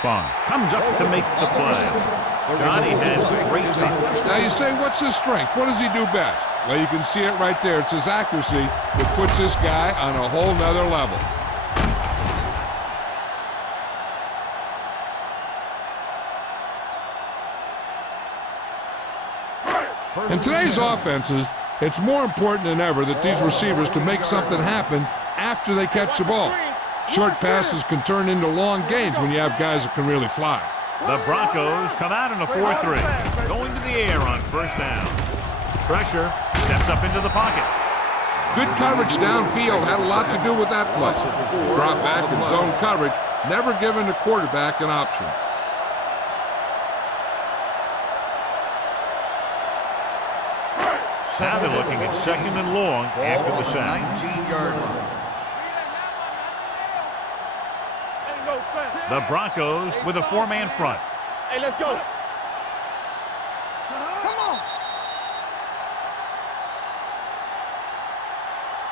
Bond comes up to make the play. Johnny has great touch. Now you say, what's his strength? What does he do best? Well, you can see it right there. It's his accuracy that puts this guy on a whole nother level. In today's offenses, it's more important than ever that these receivers to make something happen after they catch the ball. Short passes can turn into long gains when you have guys that can really fly. The Broncos come out in a 4-3, going to the air on first down. Pressure, steps up into the pocket. Good coverage downfield had a lot to do with that play. Drop back and zone coverage, never giving the quarterback an option. Now they're looking at second and long after the sack. 19-yard line. The Broncos with a 4-man front. Hey, let's go. Come on.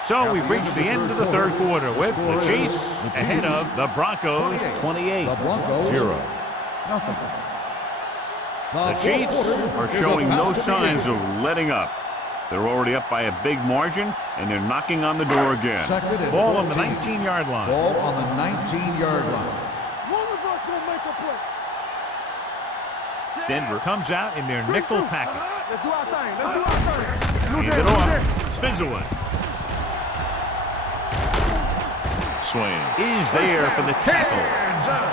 So we've reached the end of the third quarter with the Chiefs ahead of the Broncos 28-0. The Chiefs are showing no signs of letting up. They're already up by a big margin, and they're knocking on the door again. Ball on the 19-yard line. Ball on the 19-yard line. Denver comes out in their nickel package. Let's do our thing. Hands it off. Spins away. Swain is there for the tackle.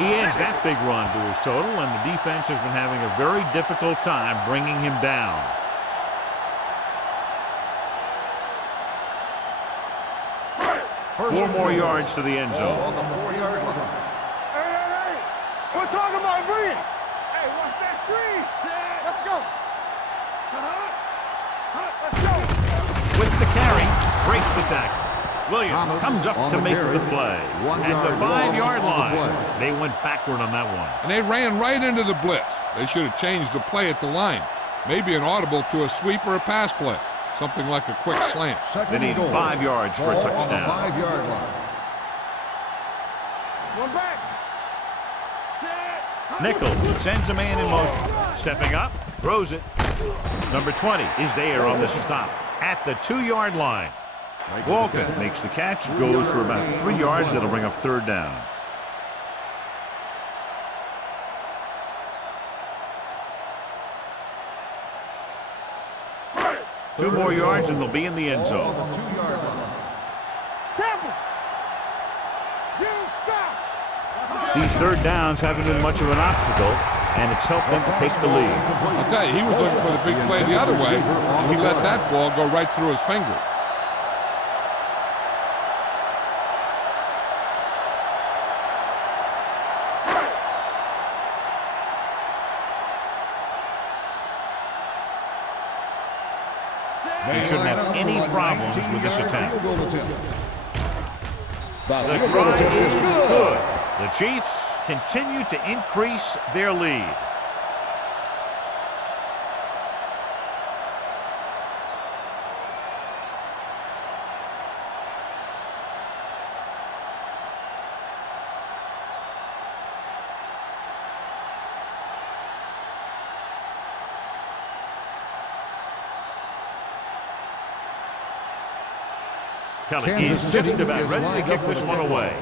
He adds that big run to his total, and the defense has been having a very difficult time bringing him down. Four more yards to the end zone. On the 4-yard line. Hey. We're talking about bringing. Hey, watch that screen. Let's go. Let's go. With the carry, breaks the tackle. Williams comes up to make the play. At the 5-yard line, they went backward on that one. And they ran right into the blitz. They should have changed the play at the line. Maybe an audible to a sweep or a pass play. Something like a quick slant. They need 5 yards for a touchdown. On the 5-yard line. One back. Nickel sends a man in motion. Stepping up, throws it. Number 20 is there on the stop at the 2-yard line. Walton makes the catch, goes for about 3 yards. That'll bring up 3rd down. Two more yards and they'll be in the end zone. On the 2-yard line. These 3rd downs haven't been much of an obstacle, and it's helped them to take the lead. I'll tell you, he was looking for the big play the other way, and he let that ball go right through his finger. They shouldn't have any problems with this attempt. The try is good. The Chiefs continue to increase their lead. Kelly is just about ready to kick this one away.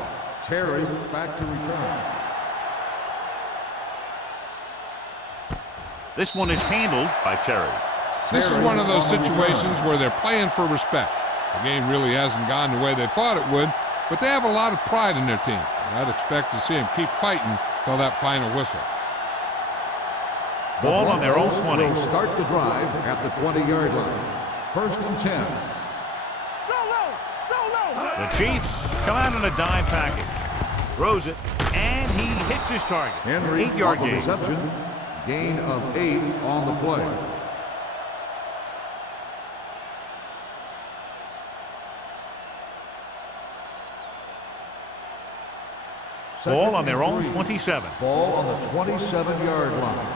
Terry back to return. This one is handled by Terry. This is one of those situations where they're playing for respect. The game really hasn't gone the way they thought it would, but they have a lot of pride in their team. And I'd expect to see them keep fighting till that final whistle. Ball on their own 20. Will start the drive at the 20-yard line. 1st and 10. The Chiefs come out on a dime package. Throws it, and he hits his target. Henry 8-yard gain. Reception. Gain of 8 on the play. Ball on their own 27. Ball on the 27-yard line.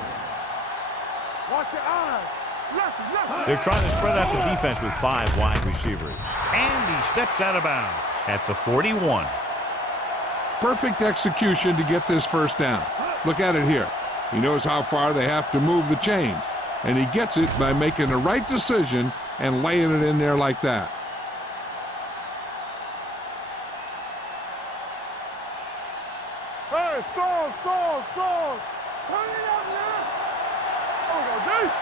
Watch your eyes. They're trying to spread out the defense with 5 wide receivers. And he steps out of bounds at the 41. Perfect execution to get this 1st down. Look at it here. He knows how far they have to move the chains, and he gets it by making the right decision and laying it in there like that. Hey, score. Turn it up, man. Oh, deep.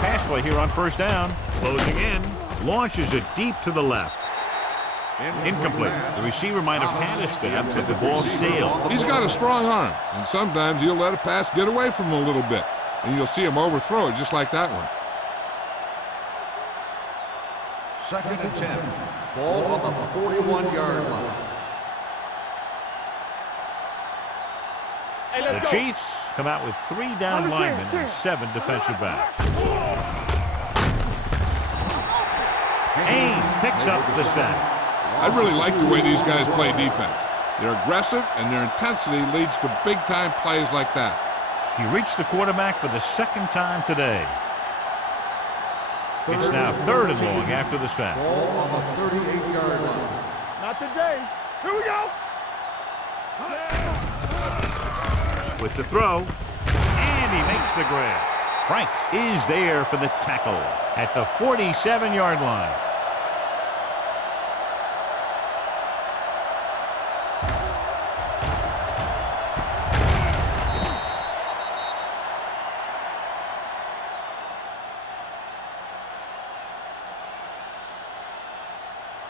Pass play here on 1st down. Closing in. Launches it deep to the left. Incomplete. The receiver might have had a step, but the ball sailed. He's got a strong arm, and sometimes he'll let a pass get away from him a little bit, and you'll see him overthrow it just like that one. 2nd and 10. Ball on the 41-yard line. The Chiefs come out with 3 down linemen and 7 defensive backs. Ames picks up the sack. I really like the way these guys play defense. They're aggressive, and their intensity leads to big-time plays like that. He reached the quarterback for the 2nd time today. It's now 3rd and long after the sack. Ball on the 38-yard line. Not today. Here we go. With the throw, and he makes the grab. Franks is there for the tackle at the 47-yard line.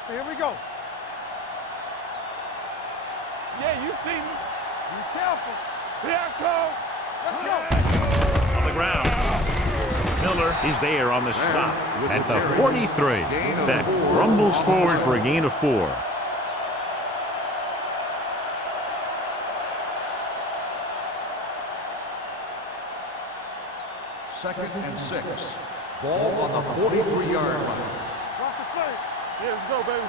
Here we go. Yeah, you see me. Be careful. Here I come. Let's go. On the ground. Miller is there on the stop at the 43. Beck rumbles forward for a gain of 4. Second and 6. Ball on the 43-yard line. Watch the play. Here we go, baby.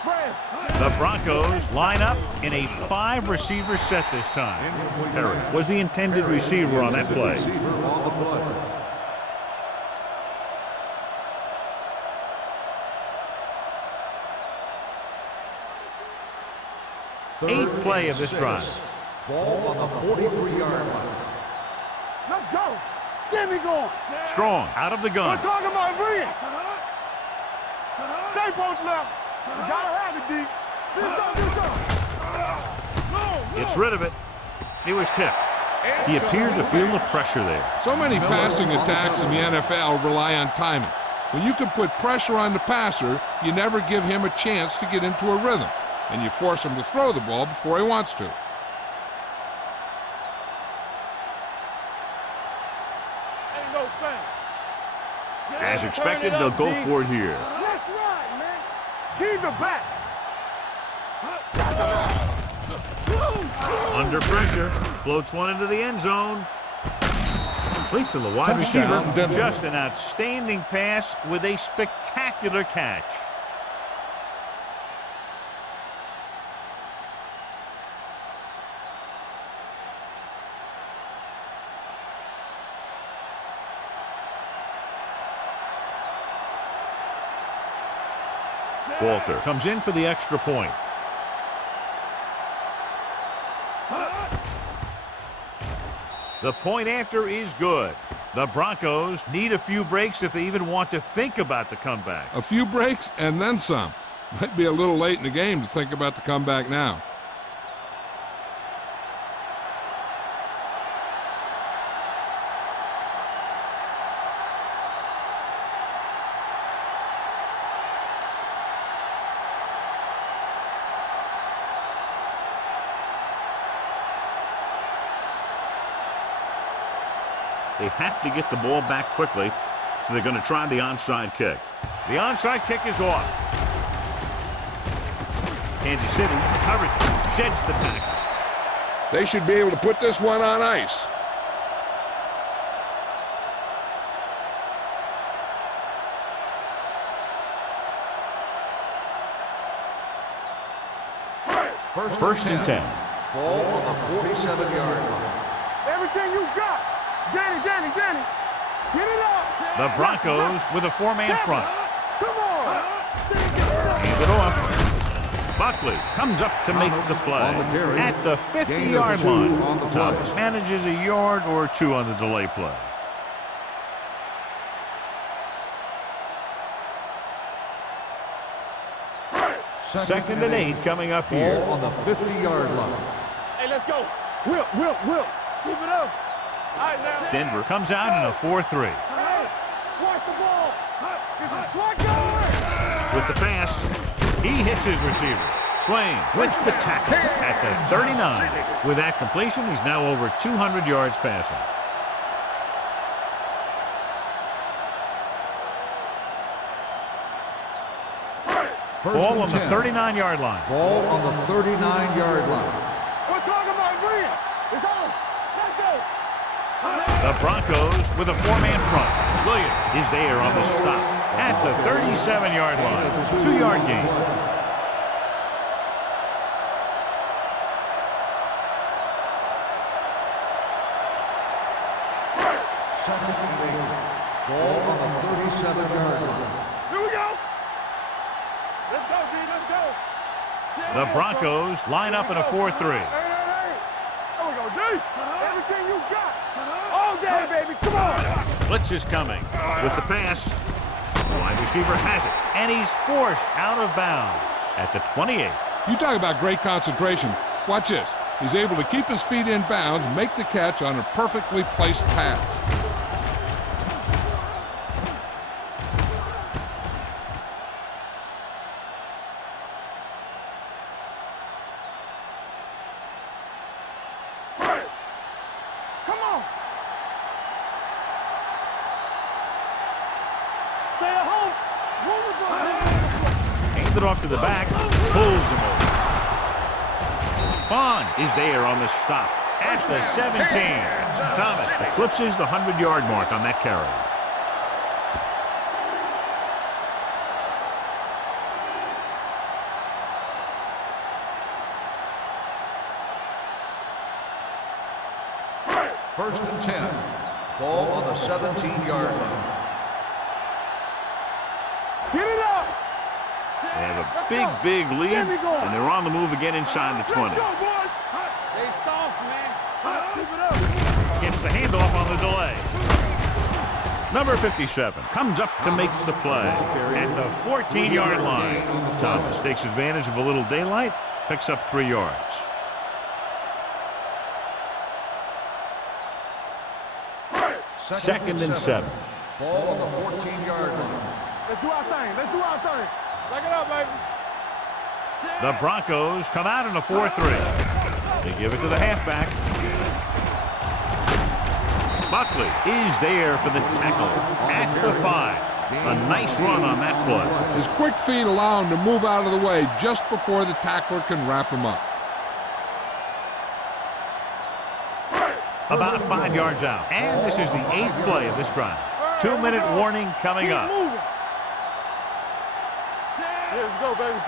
Spread. The Broncos line up in a 5-receiver set this time. Perry was the intended receiver on that play. Receiver on the play. Eighth play of this drive. Ball on the 43-yard line. Let's go. Get me going. Strong out of the We're gun. talking about bring it. Stay post left. You gotta have it, D. Do something. Gets rid of it. He was tipped. He appeared to feel the pressure there. So many passing attacks in the NFL rely on timing. When you can put pressure on the passer, you never give him a chance to get into a rhythm, and you force him to throw the ball before he wants to. Ain't no thing. As expected, they'll go for it here. Let's ride, man. Keep the back. Under pressure, floats one into the end zone. Complete to the wide Touchdown, receiver. Denver. Just an outstanding pass with a spectacular catch. Walter comes in for the extra point. The point after is good. The Broncos need a few breaks if they even want to think about the comeback. A few breaks and then some. Might be a little late in the game to think about the comeback now. They have to get the ball back quickly, so they're going to try the onside kick. The onside kick is off. Kansas City covers it, sheds the tackle. They should be able to put this one on ice. First and 10. Ball on the 47-yard line. Everything you got. Danny. Get it up. The Broncos with a four-man front. Come on. Hand it off. Buckley comes up to make the play. At the 50-yard line, Thomas manages a yard or two on the delay play. Second and 8 coming up here. Ball on the 50-yard line. Hey, let's go. Will. Keep it up. All right, now. Denver comes out in a 4-3. Hey, watch the ball. Get some slack going. With the pass, he hits his receiver. Swain with the tackle at the 39. With that completion, he's now over 200 yards passing. Ball on the 39-yard line. Ball on the 39-yard line. We're talking about bring it. It's on. Let's go. The Broncos with a four-man front. Williams is there on the stop at the 37-yard line. 2-yard gain. Second and 8. Ball on the 37-yard line. Here we go. Let's go, D. Let's go. The Broncos line up in a 4-3. Hey. There we go, D. Everything you got. All day, baby. Come on. Blitz is coming. With the pass, the wide receiver has it, and he's forced out of bounds at the 28. You talk about great concentration. Watch this. He's able to keep his feet in bounds, make the catch on a perfectly placed pass. Come on. Stay at home. Move the ball. Hands it off to the back, pulls him over. Vaughn is there on the stop at the 17. Thomas eclipses the 100-yard mark on that carry. First and 10. Ball on the 17-yard line. Get it up. They have a big lead, and they're on the move again inside the 20. Let's go, boys. Hey, soft, man. Keep it up. Gets the handoff on the delay. Number 57 comes up to make the play at the 14-yard line. Thomas takes advantage of a little daylight, picks up 3 yards. Second and 7. Ball on the 14-yard line. Let's do our thing. Let's do our thing. Back it up, baby. The Broncos come out in a 4-3. They give it to the halfback. Buckley is there for the tackle at the 5. A nice run on that play. His quick feet allow him to move out of the way just before the tackler can wrap him up. About 5 yards out. And this is the 8th play of this drive. 2-minute warning coming up. Let's go, baby.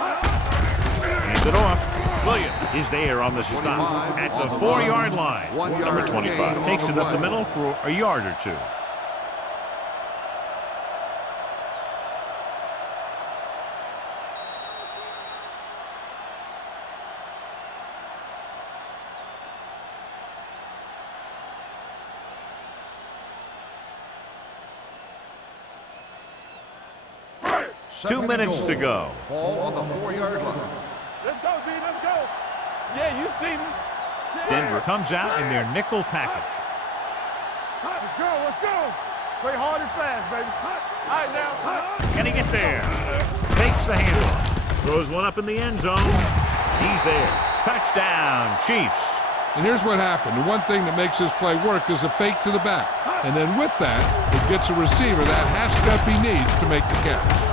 Hand it off. Williams is there on the stop at the 4-yard line. Number 25 takes it up the middle for a yard or 2. Two minutes to go. Ball on the 4-yard line. Let's go, B. Let's go. Yeah, you see me. Denver comes out in their nickel package. Let's go. Let's go. Play hard and fast, baby. All right, now. Can he get there? Takes the handoff. Throws one up in the end zone. He's there. Touchdown, Chiefs. And here's what happened. The one thing that makes this play work is a fake to the back. And then with that, it gets a receiver that half step he needs to make the catch.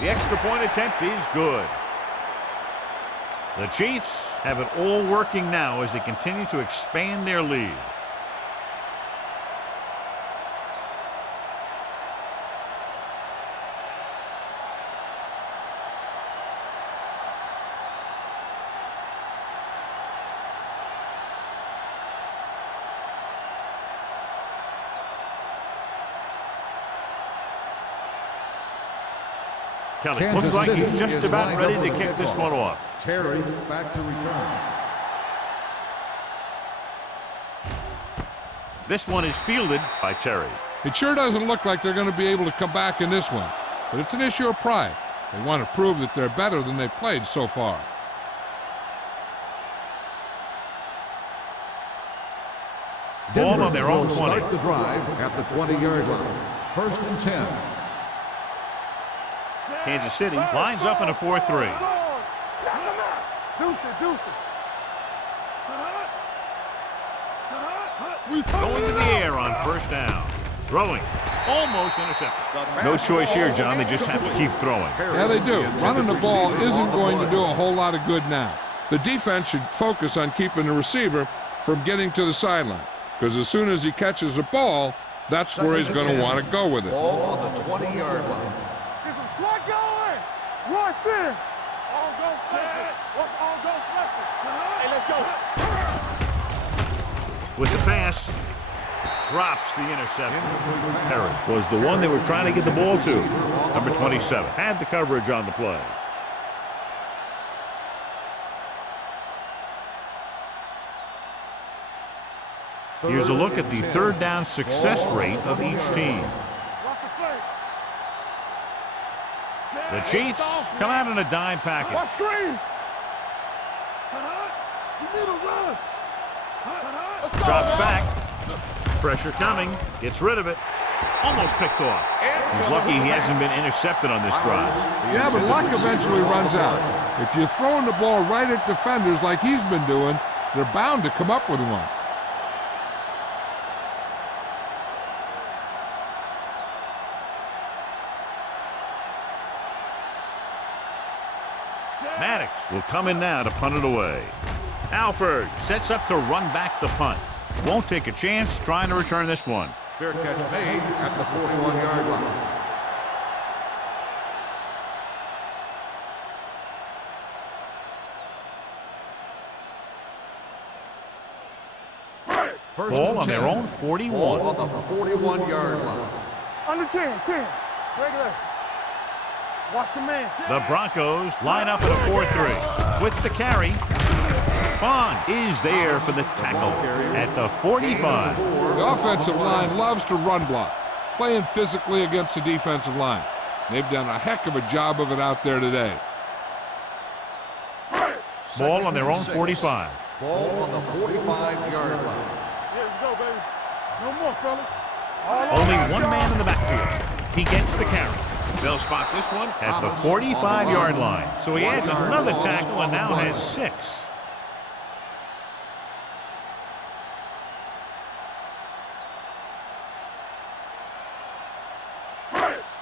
The extra point attempt is good. The Chiefs have it all working now as they continue to expand their lead. Kelly looks like he's just about ready to kick this one off. Terry back to return. This one is fielded by Terry. It sure doesn't look like they're going to be able to come back in this one, but it's an issue of pride. They want to prove that they're better than they've played so far. Ball on their own 20. Start the drive at the 20-yard line. 1st and 10. Kansas City lines up in a 4-3. Going to the air on 1st down. Throwing. Almost intercepted. No choice here, John. They just have to keep throwing. Yeah, they do. Running the ball isn't going to do a whole lot of good now. The defense should focus on keeping the receiver from getting to the sideline, because as soon as he catches the ball, that's where he's going to want to go with it. Ball on the 20-yard line. Slot going! Rush in! All go flexion! All go flexion! Hey, let's go! With the pass, drops the interception. Perry was the one they were trying to get the ball to. Number 27 had the coverage on the play. Here's a look at the 3rd down success rate of each team. The Chiefs come out in a dime package. What screen? You need a rush. Drops back. Pressure coming. Gets rid of it. Almost picked off. He's lucky he hasn't been intercepted on this drive. Yeah, but luck eventually runs out. If you're throwing the ball right at defenders like he's been doing, they're bound to come up with one. Maddox will come in now to punt it away. Alford sets up to run back the punt. Won't take a chance trying to return this one. Fair catch made at the 41-yard line. First Ball and on their 10. own 41. Ball on the 41-yard line. Under 10, 10. Regular. Watch the man. The Broncos line up at a 4-3. With the carry, Fawn is there for the tackle at the 45. The offensive line loves to run block, playing physically against the defensive line. They've done a heck of a job of it out there today. Ball on their own 45. Ball on the 45-yard line. Yeah, let's go, baby. No more, fellas. Only one man in the backfield. He gets the carry. They'll spot this one at the 45-yard line. So he adds another tackle and now has 6.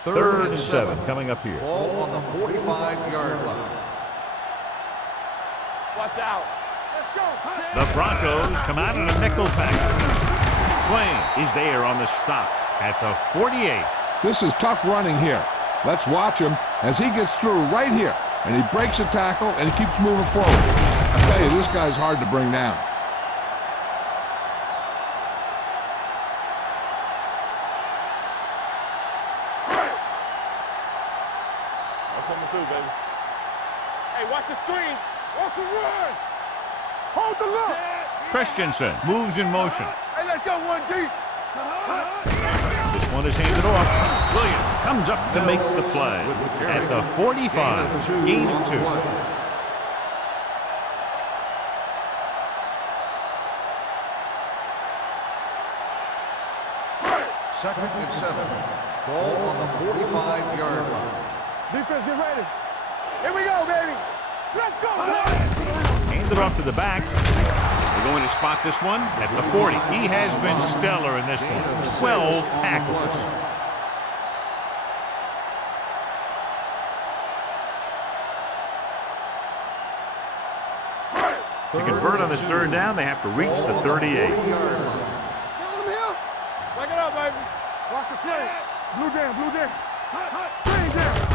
Third and 7 coming up here. Ball on the 45-yard line. Watch out. Let's go. The Broncos come out in a nickel package. Swain is there on the stop at the 48. This is tough running here. Let's watch him as he gets through right here. And he breaks a tackle and he keeps moving forward. I tell you, this guy's hard to bring down. Coming through, baby. Hey, watch the screen. Watch the run. Hold the look. Christensen moves in motion. Hey, let's go one deep. This one is handed off. Williams comes up to make the play at the 45. Gain of 2. Second and 7. Ball on the 45-yard line. Defense, get ready. Here we go, baby. Let's go. Handed off to the back. They're going to spot this one at the 40. He has been stellar in this one. 12 tackles. To convert on this third down, they have to reach the 38. Get him here. Back it up, baby. Rock the slate. Blue down, blue down. Screen down.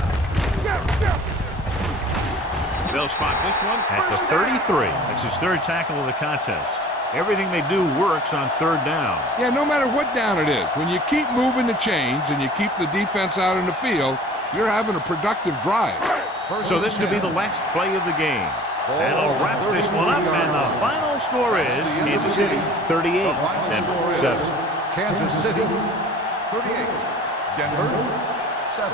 They'll spot this one at the 33. That's his third tackle of the contest. Everything they do works on third down. Yeah, no matter what down it is, when you keep moving the chains and you keep the defense out in the field, you're having a productive drive. So this could be the last play of the game. That'll wrap this one up, and the final score is Kansas City 38, Denver 7. Kansas City 38, Denver 7.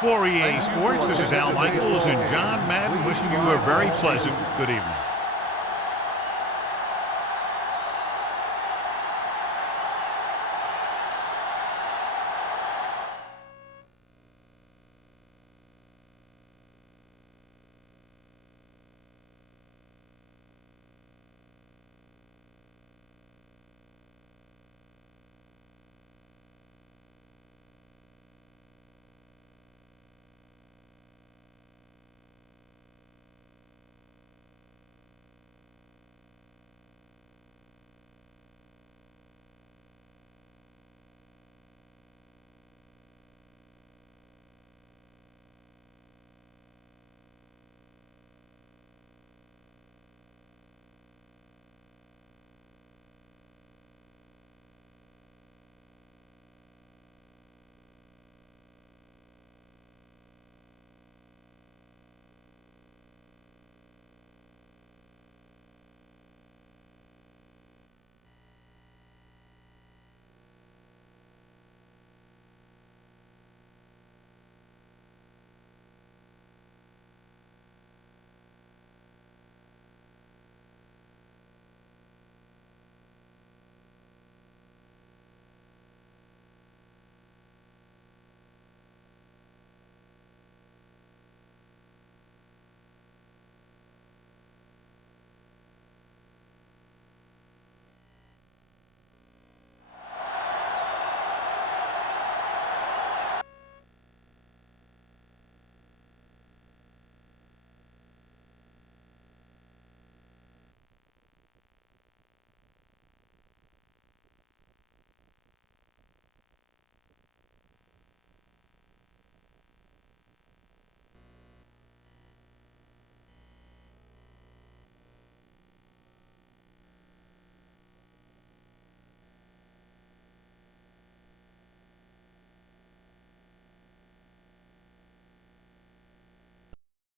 For EA Sports, this is Al Michaels and John Madden wishing you a very pleasant good evening.